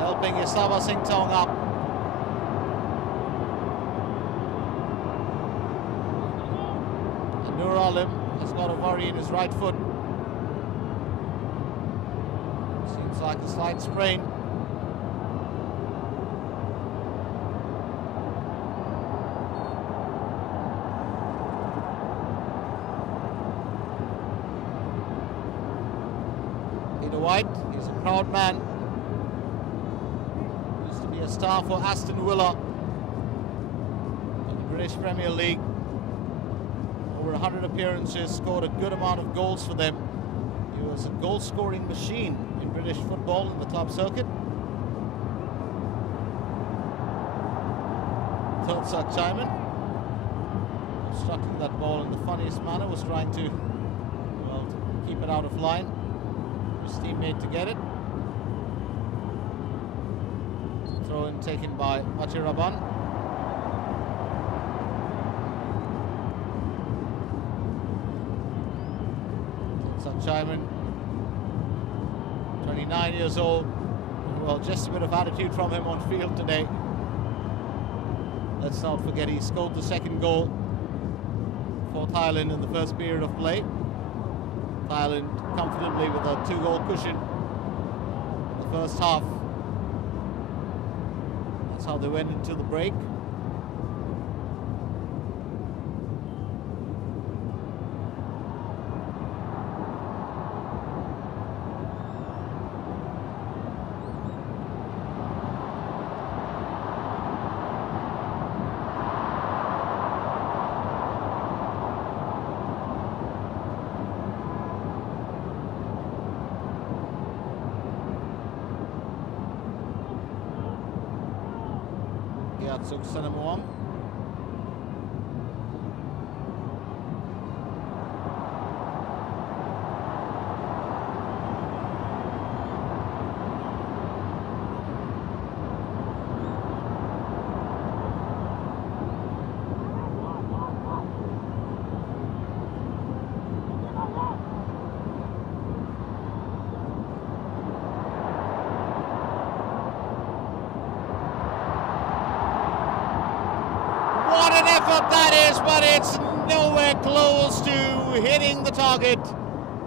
helping Isawa Singtong up. And Nur Alim has got a worry in his right foot. Seems like a slight sprain. Peter White, he's a proud man. Used to be a star for Aston Villa in the British Premier League. Over 100 appearances, scored a good amount of goals for them. He was a goal-scoring machine in British football in the club circuit. Third Chaiman, obstructing that ball in the funniest manner, was trying to, well, to keep it out of line. His teammate to get it. Throw in taken by Machiraban. Chaiman, 29 years old. Well, just a bit of attitude from him on field today. Let's not forget he scored the second goal for Thailand in the first period of play. Thailand comfortably with a 2-goal cushion in the first half. That's how they went into the break. Yatsuk Sanamuam. What an effort that is, but it's nowhere close to hitting the target.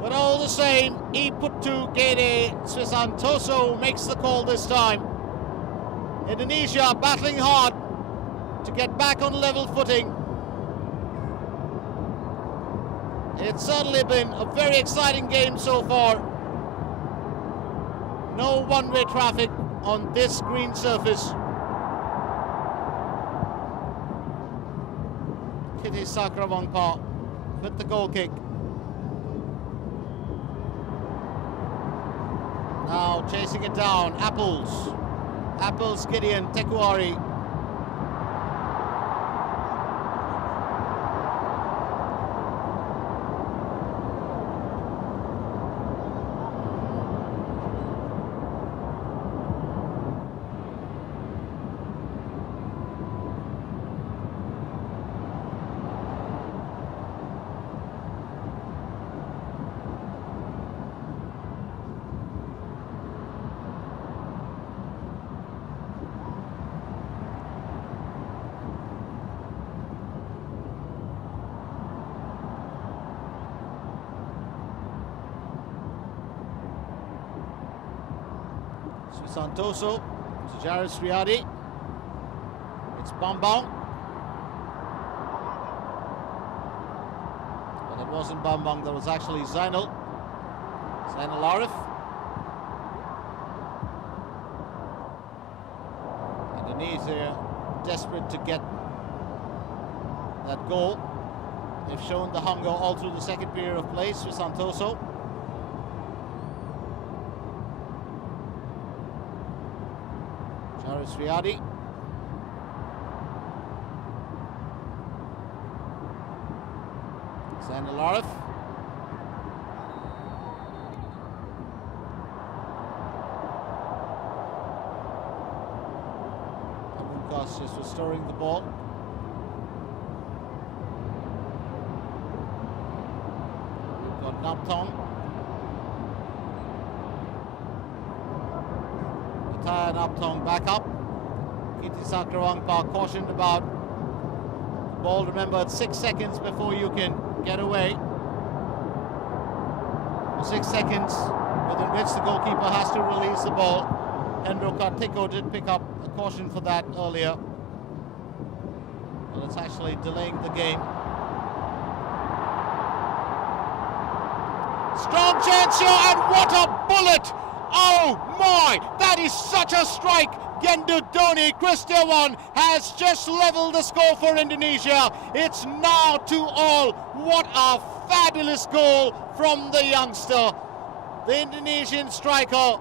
But all the same, Iputu Gede Swisantoso makes the call this time. Indonesia battling hard to get back on level footing. It's certainly been a very exciting game so far. No one-way traffic on this green surface. Kitty Sakrawangpa with the goal kick. Now chasing it down, Apples Gideon Tekuari. Santoso to Jared Sriadi. It's Bambang. But it wasn't Bambang, that was actually Zainal Arif. Indonesia desperate to get that goal. They've shown the hunger all through the second period of play. Santoso. Jared Sriadi. Zainal Arif. Abukas just restoring the ball. We've got Naptong. Thailand Uptong back up. Kiti Sakrawangpa cautioned about the ball. Remember, it's 6 seconds before you can get away. 6 seconds within which the goalkeeper has to release the ball. Hendro Kartiko did pick up a caution for that earlier. But it's actually delaying the game. Strong chance here, and what a bullet! Oh my, that is such a strike! Gendudoni Kristiawan has just leveled the score for Indonesia. It's now 2-2. What a fabulous goal from the youngster. The Indonesian striker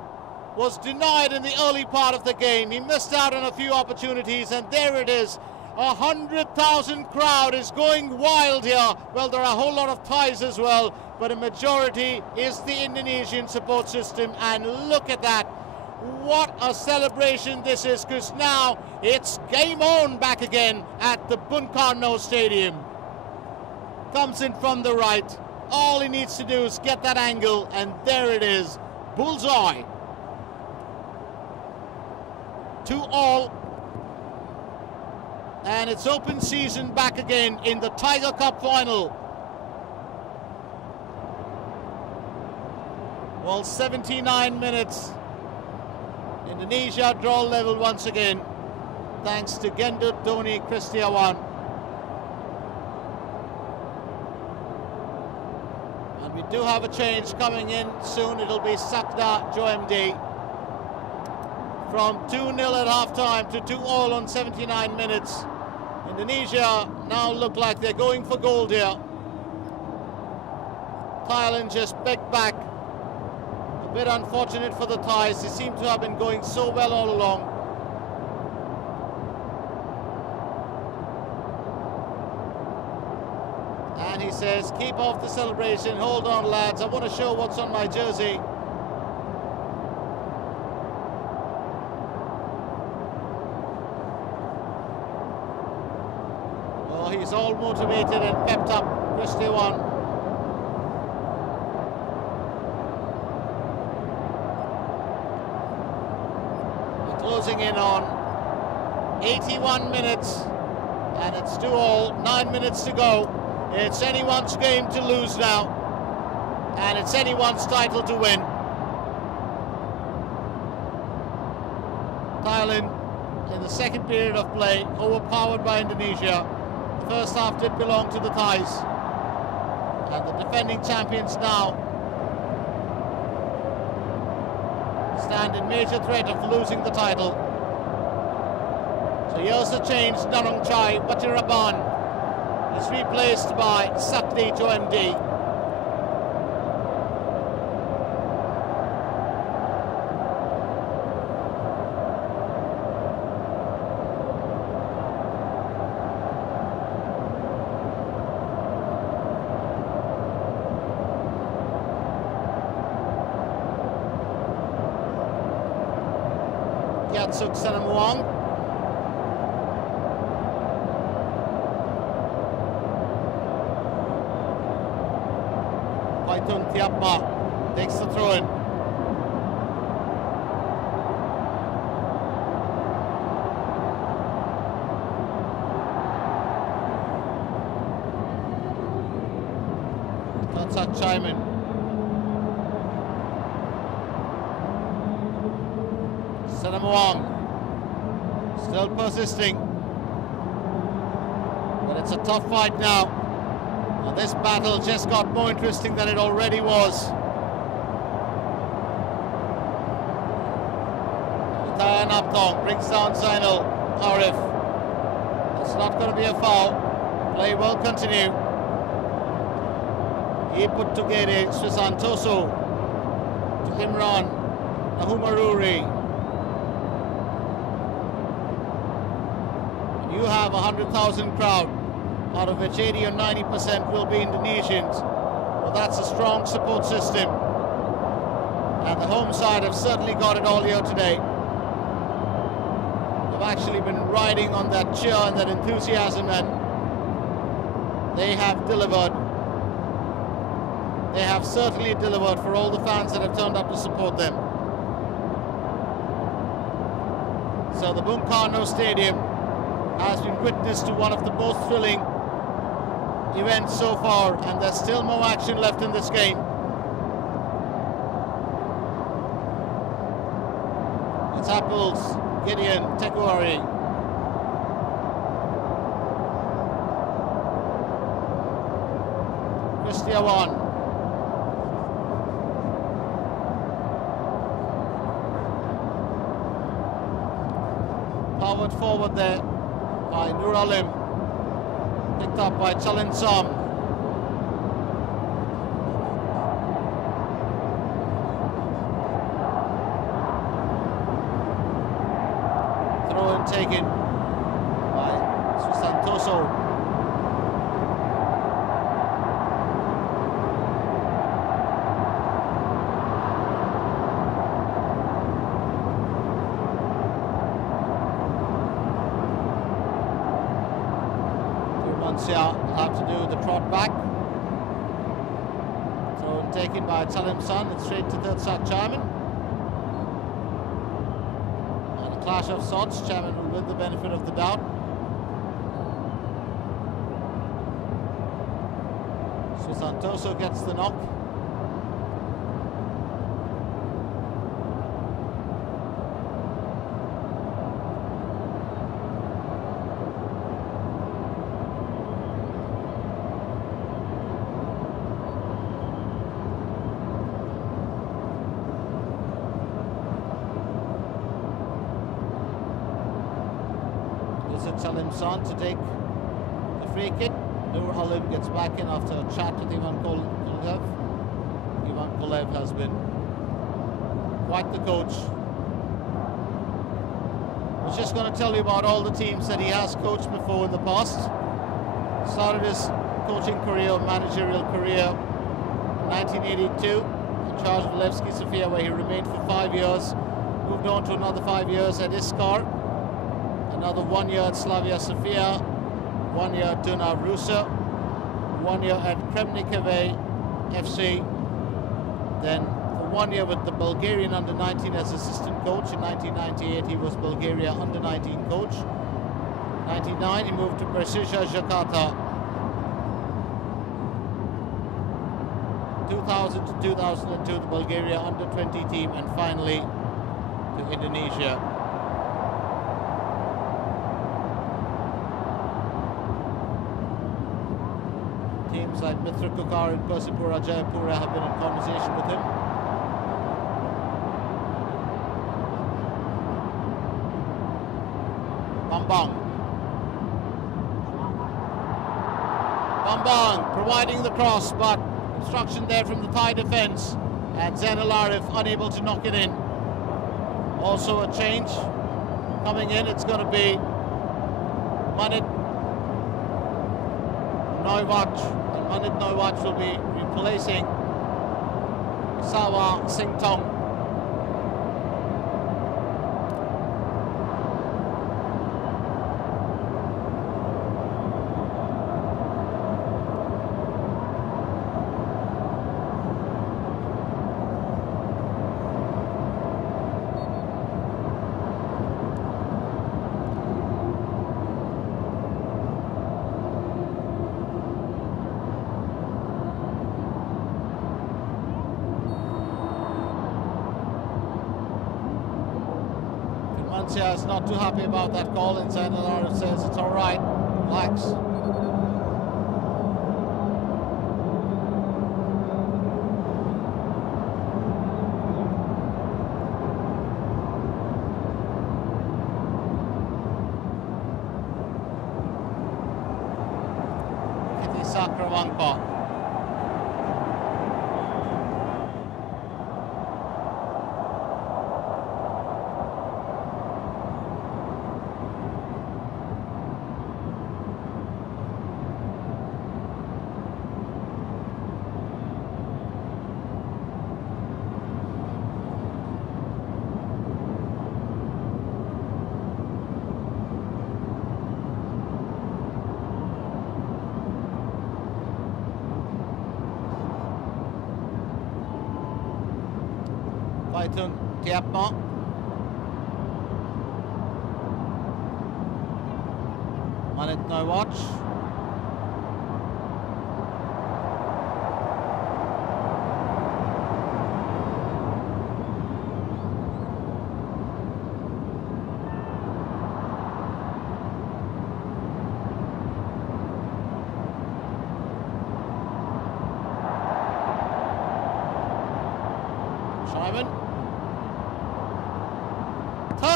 was denied in the early part of the game. He missed out on a few opportunities, and there it is. 100,000 crowd is going wild here. Well, there are a whole lot of Thais as well, but a majority is the Indonesian support system, and look at that. What a celebration this is, because now it's game on back again at the Bung Karno Stadium. Comes in from the right. All he needs to do is get that angle, and there it is. Bullseye. 2-2. And it's open season back again in the Tiger Cup final. Well, 79 minutes. Indonesia draw level once again, thanks to Gendudoni Kristiawan. And we do have a change coming in soon. It'll be Sakda Joemdi. From 2-0 at half-time to 2-2 on 79 minutes. Indonesia now look like they're going for gold here. Thailand just begged back. A bit unfortunate for the Thais. They seem to have been going so well all along. And he says, keep off the celebration. Hold on, lads. I want to show what's on my jersey. He's all motivated and pepped up. Kristiawan. We're closing in on 81 minutes, and it's 2-2. 9 minutes to go. It's anyone's game to lose now, and it's anyone's title to win. Thailand in the second period of play, overpowered by Indonesia. First half did belong to the Thais, and the defending champions now stand in major threat of losing the title. So here's the change. Narongchai Batiraban is replaced by Sakdi Joemdi. Yatsuk Sanamuang. Paitun Tiapma takes the throw in. Tatsak Chaiman. Sanamuang still persisting, but it's a tough fight now. And this battle just got more interesting than it already was. Thailand Uptong brings down Zainal Arif. It's not going to be a foul. Play will continue. He put together Susantoso to Imran Nahumaruri. You have 100,000 crowd, out of which 80 or 90% will be Indonesians. Well, that's a strong support system, and the home side have certainly got it all here today. They've actually been riding on that cheer and that enthusiasm, and they have delivered. They have certainly delivered for all the fans that have turned up to support them. So the Bungkarno Stadium has been witness to one of the most thrilling events so far, and there's still more action left in this game. It's Apples, Gideon, Tekuari. Christia one. Powered forward there by Nur Alim. Picked up by Chalin Som. Throw in taken by Susantoso. Have to do the trot back. Throw taken by Salim San. It's straight to third side chairman. And a clash of sorts. Chairman will win the benefit of the doubt. So Santoso gets the knock. Salim San to take the free kick. Nur Alim gets back in after a chat with Ivan Kolev. Ivan Kolev has been quite the coach. I was just going to tell you about all the teams that he has coached before in the past. Started his coaching career, managerial career, in 1982 in charge of Levski Sofia, where he remained for 5 years. Moved on to another 5 years at Iskar. Another 1 year at Slavia Sofia, 1 year at Duna Rusa, 1 year at Kremnikove FC, then for 1 year with the Bulgarian under-19 as assistant coach. In 1998 he was Bulgaria under-19 coach. 1999 he moved to Persija Jakarta. 2000 to 2002 the Bulgaria under-20 team, and finally to Indonesia. Teams like Mitra Kukar and Persipura Jayapura have been in conversation with him. Bambang. Bambang providing the cross, but obstruction there from the Thai defence, and Zainal Arif unable to knock it in. Also a change coming in. It's going to be Manit Noiwach. Manit Noiwach will be replacing Sawa Singtong. Is not too happy about that call, and Zainal Arif says it's all right, relax. Kiti Sakrawangpa. Paitun Tiapma. Manit now watch.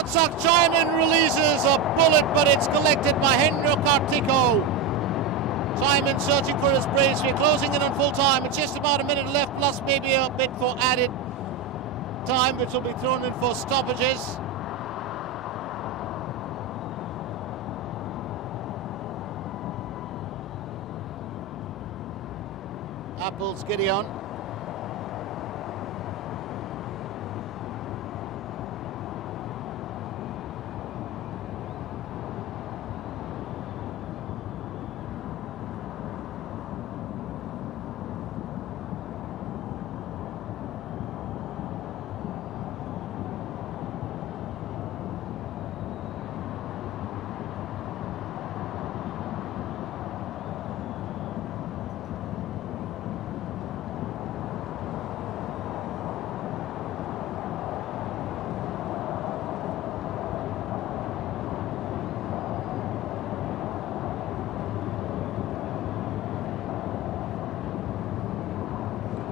Third Chaiman releases a bullet, but it's collected by Henry Kartiko. Chaiman searching for his brace. We're closing in on full time. It's just about a minute left, plus maybe a bit for added time, which will be thrown in for stoppages. Apple's Gideon.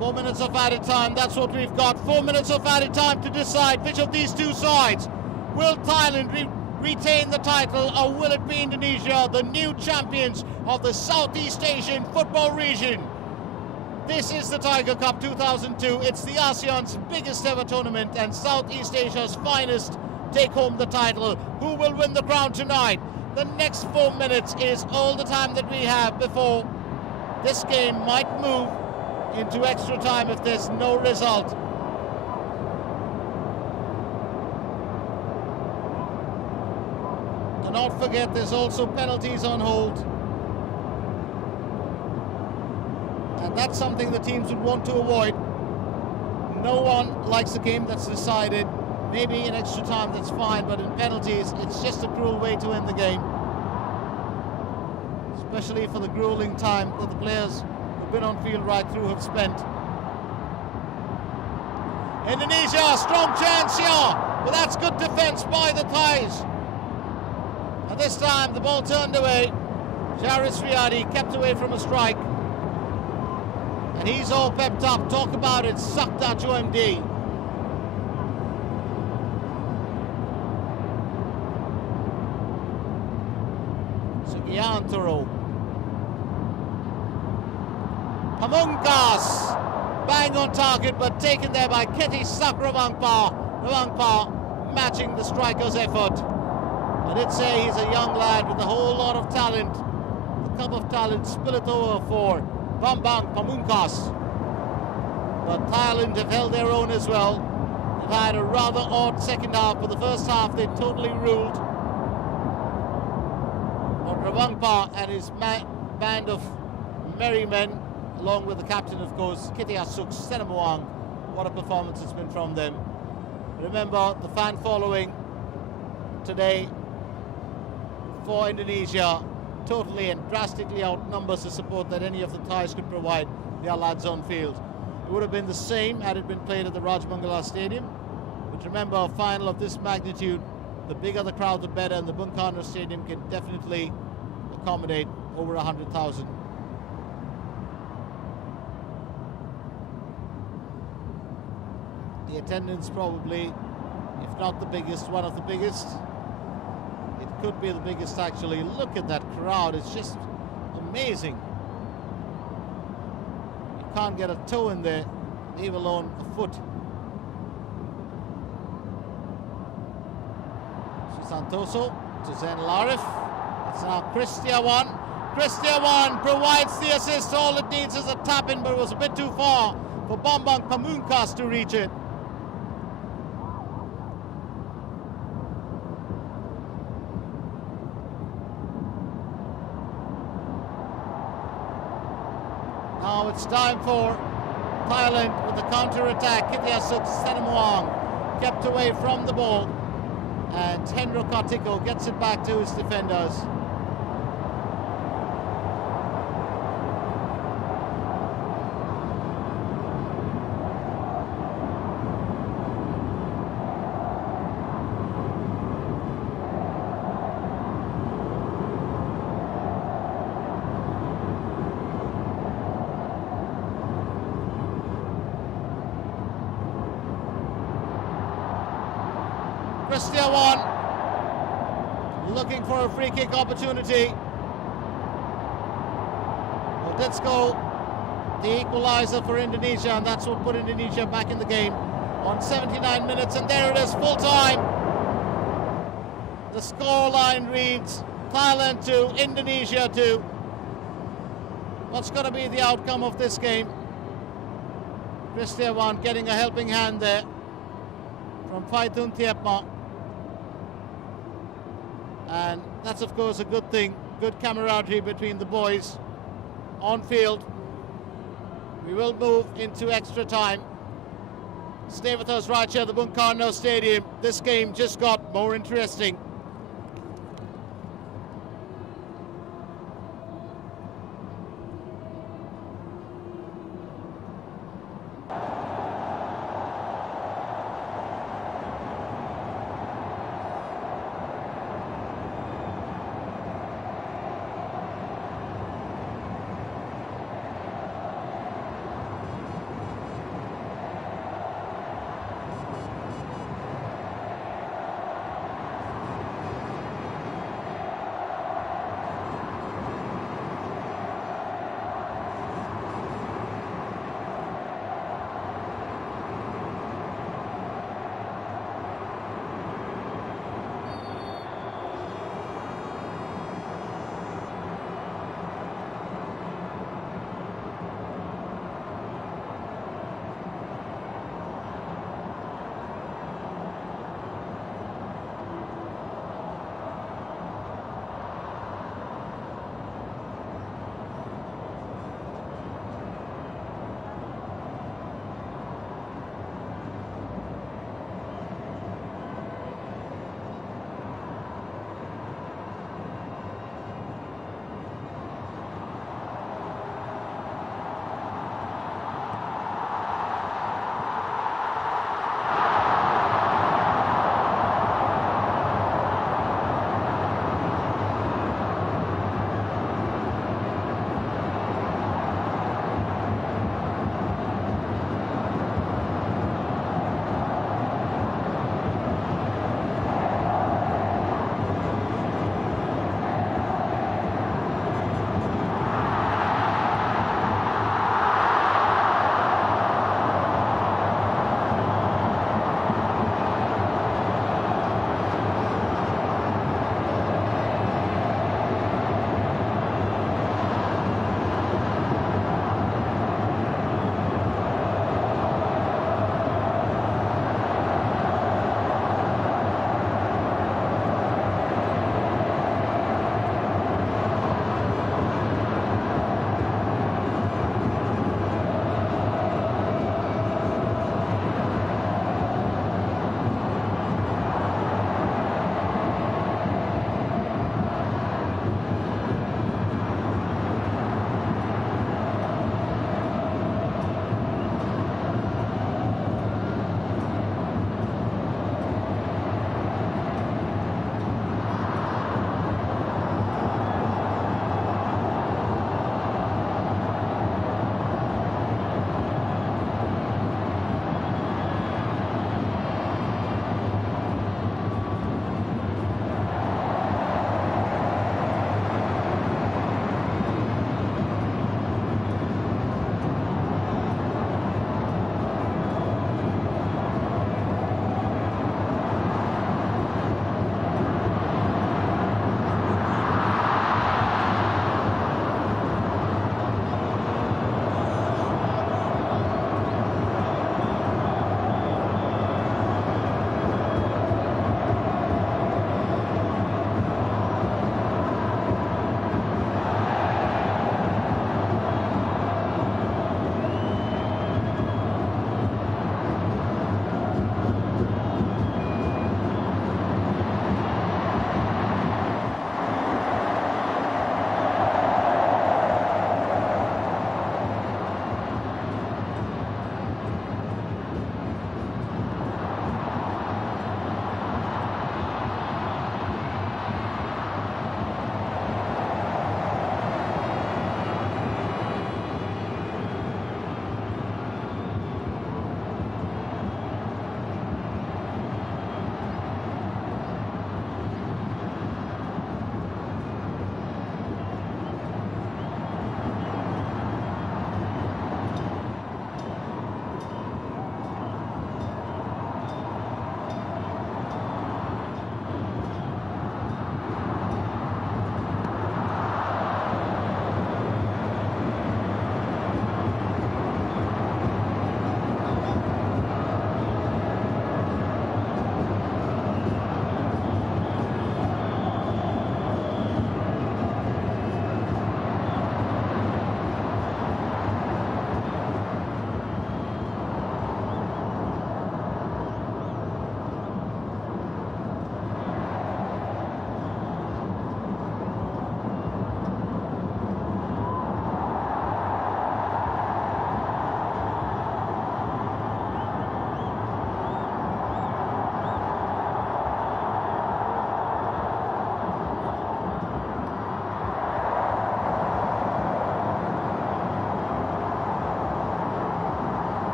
Four minutes of added time, that's what we've got. 4 minutes of added time to decide which of these two sides. Will Thailand retain the title, or will it be Indonesia, the new champions of the Southeast Asian football region? This is the Tiger Cup 2002. It's the ASEAN's biggest ever tournament and Southeast Asia's finest take home the title. Who will win the crown tonight? The next 4 minutes is all the time that we have before this game might move into extra time if there's no result. Do not forget there's also penalties on hold. And that's something the teams would want to avoid. No one likes a game that's decided. Maybe in extra time that's fine, but in penalties it's just a cruel way to end the game. Especially for the grueling time that the players been on field right through have spent. Indonesia, strong chance here, but that's good defence by the Thais. And this time the ball turned away. Jaris Riyadi kept away from a strike. And he's all pepped up. Talk about it, Sakta Joemdi. Sugiantoro. Pamungkas, bang on target, but taken there by Keti Sakravangpa. Ravangpa matching the striker's effort. I did say he's a young lad with a whole lot of talent. The cup of talent, spill it over for Bambang Pamungkas. But Thailand have held their own as well. They've had a rather odd second half, but the first half they totally ruled. But Ravangpa and his band of merry men, along with the captain, of course, Kitiasuk Senamuang. What a performance it's been from them. Remember, the fan following today for Indonesia totally and drastically outnumbers the support that any of the Thais could provide their lads on field. It would have been the same had it been played at the Rajmangala Stadium. But remember, a final of this magnitude, the bigger the crowd, the better, and the Bung Karno Stadium can definitely accommodate over 100,000. The attendance probably, if not the biggest, one of the biggest. It could be the biggest actually. Look at that crowd, it's just amazing. You can't get a toe in there, leave alone a foot. Santoso to Zain Larif. It's now Christia one. Christia one provides the assist. All it needs is a tap in, but it was a bit too far for Bambang Pamungkas to reach it. Now it's time for Thailand with the counter-attack. Kitiasuk Senamuang kept away from the ball. And Henro Kartiko gets it back to his defenders. Christian one, looking for a free kick opportunity. Odetsko, the equaliser for Indonesia, and that's what put Indonesia back in the game on 79 minutes, and there it is, full time. The scoreline reads Thailand 2, Indonesia 2. What's going to be the outcome of this game? Christian one getting a helping hand there from Phaitun Thiepma. And that's of course a good thing, good camaraderie between the boys on field. We will move into extra time. Stay with us right here at the Bung Karno Stadium. This game just got more interesting.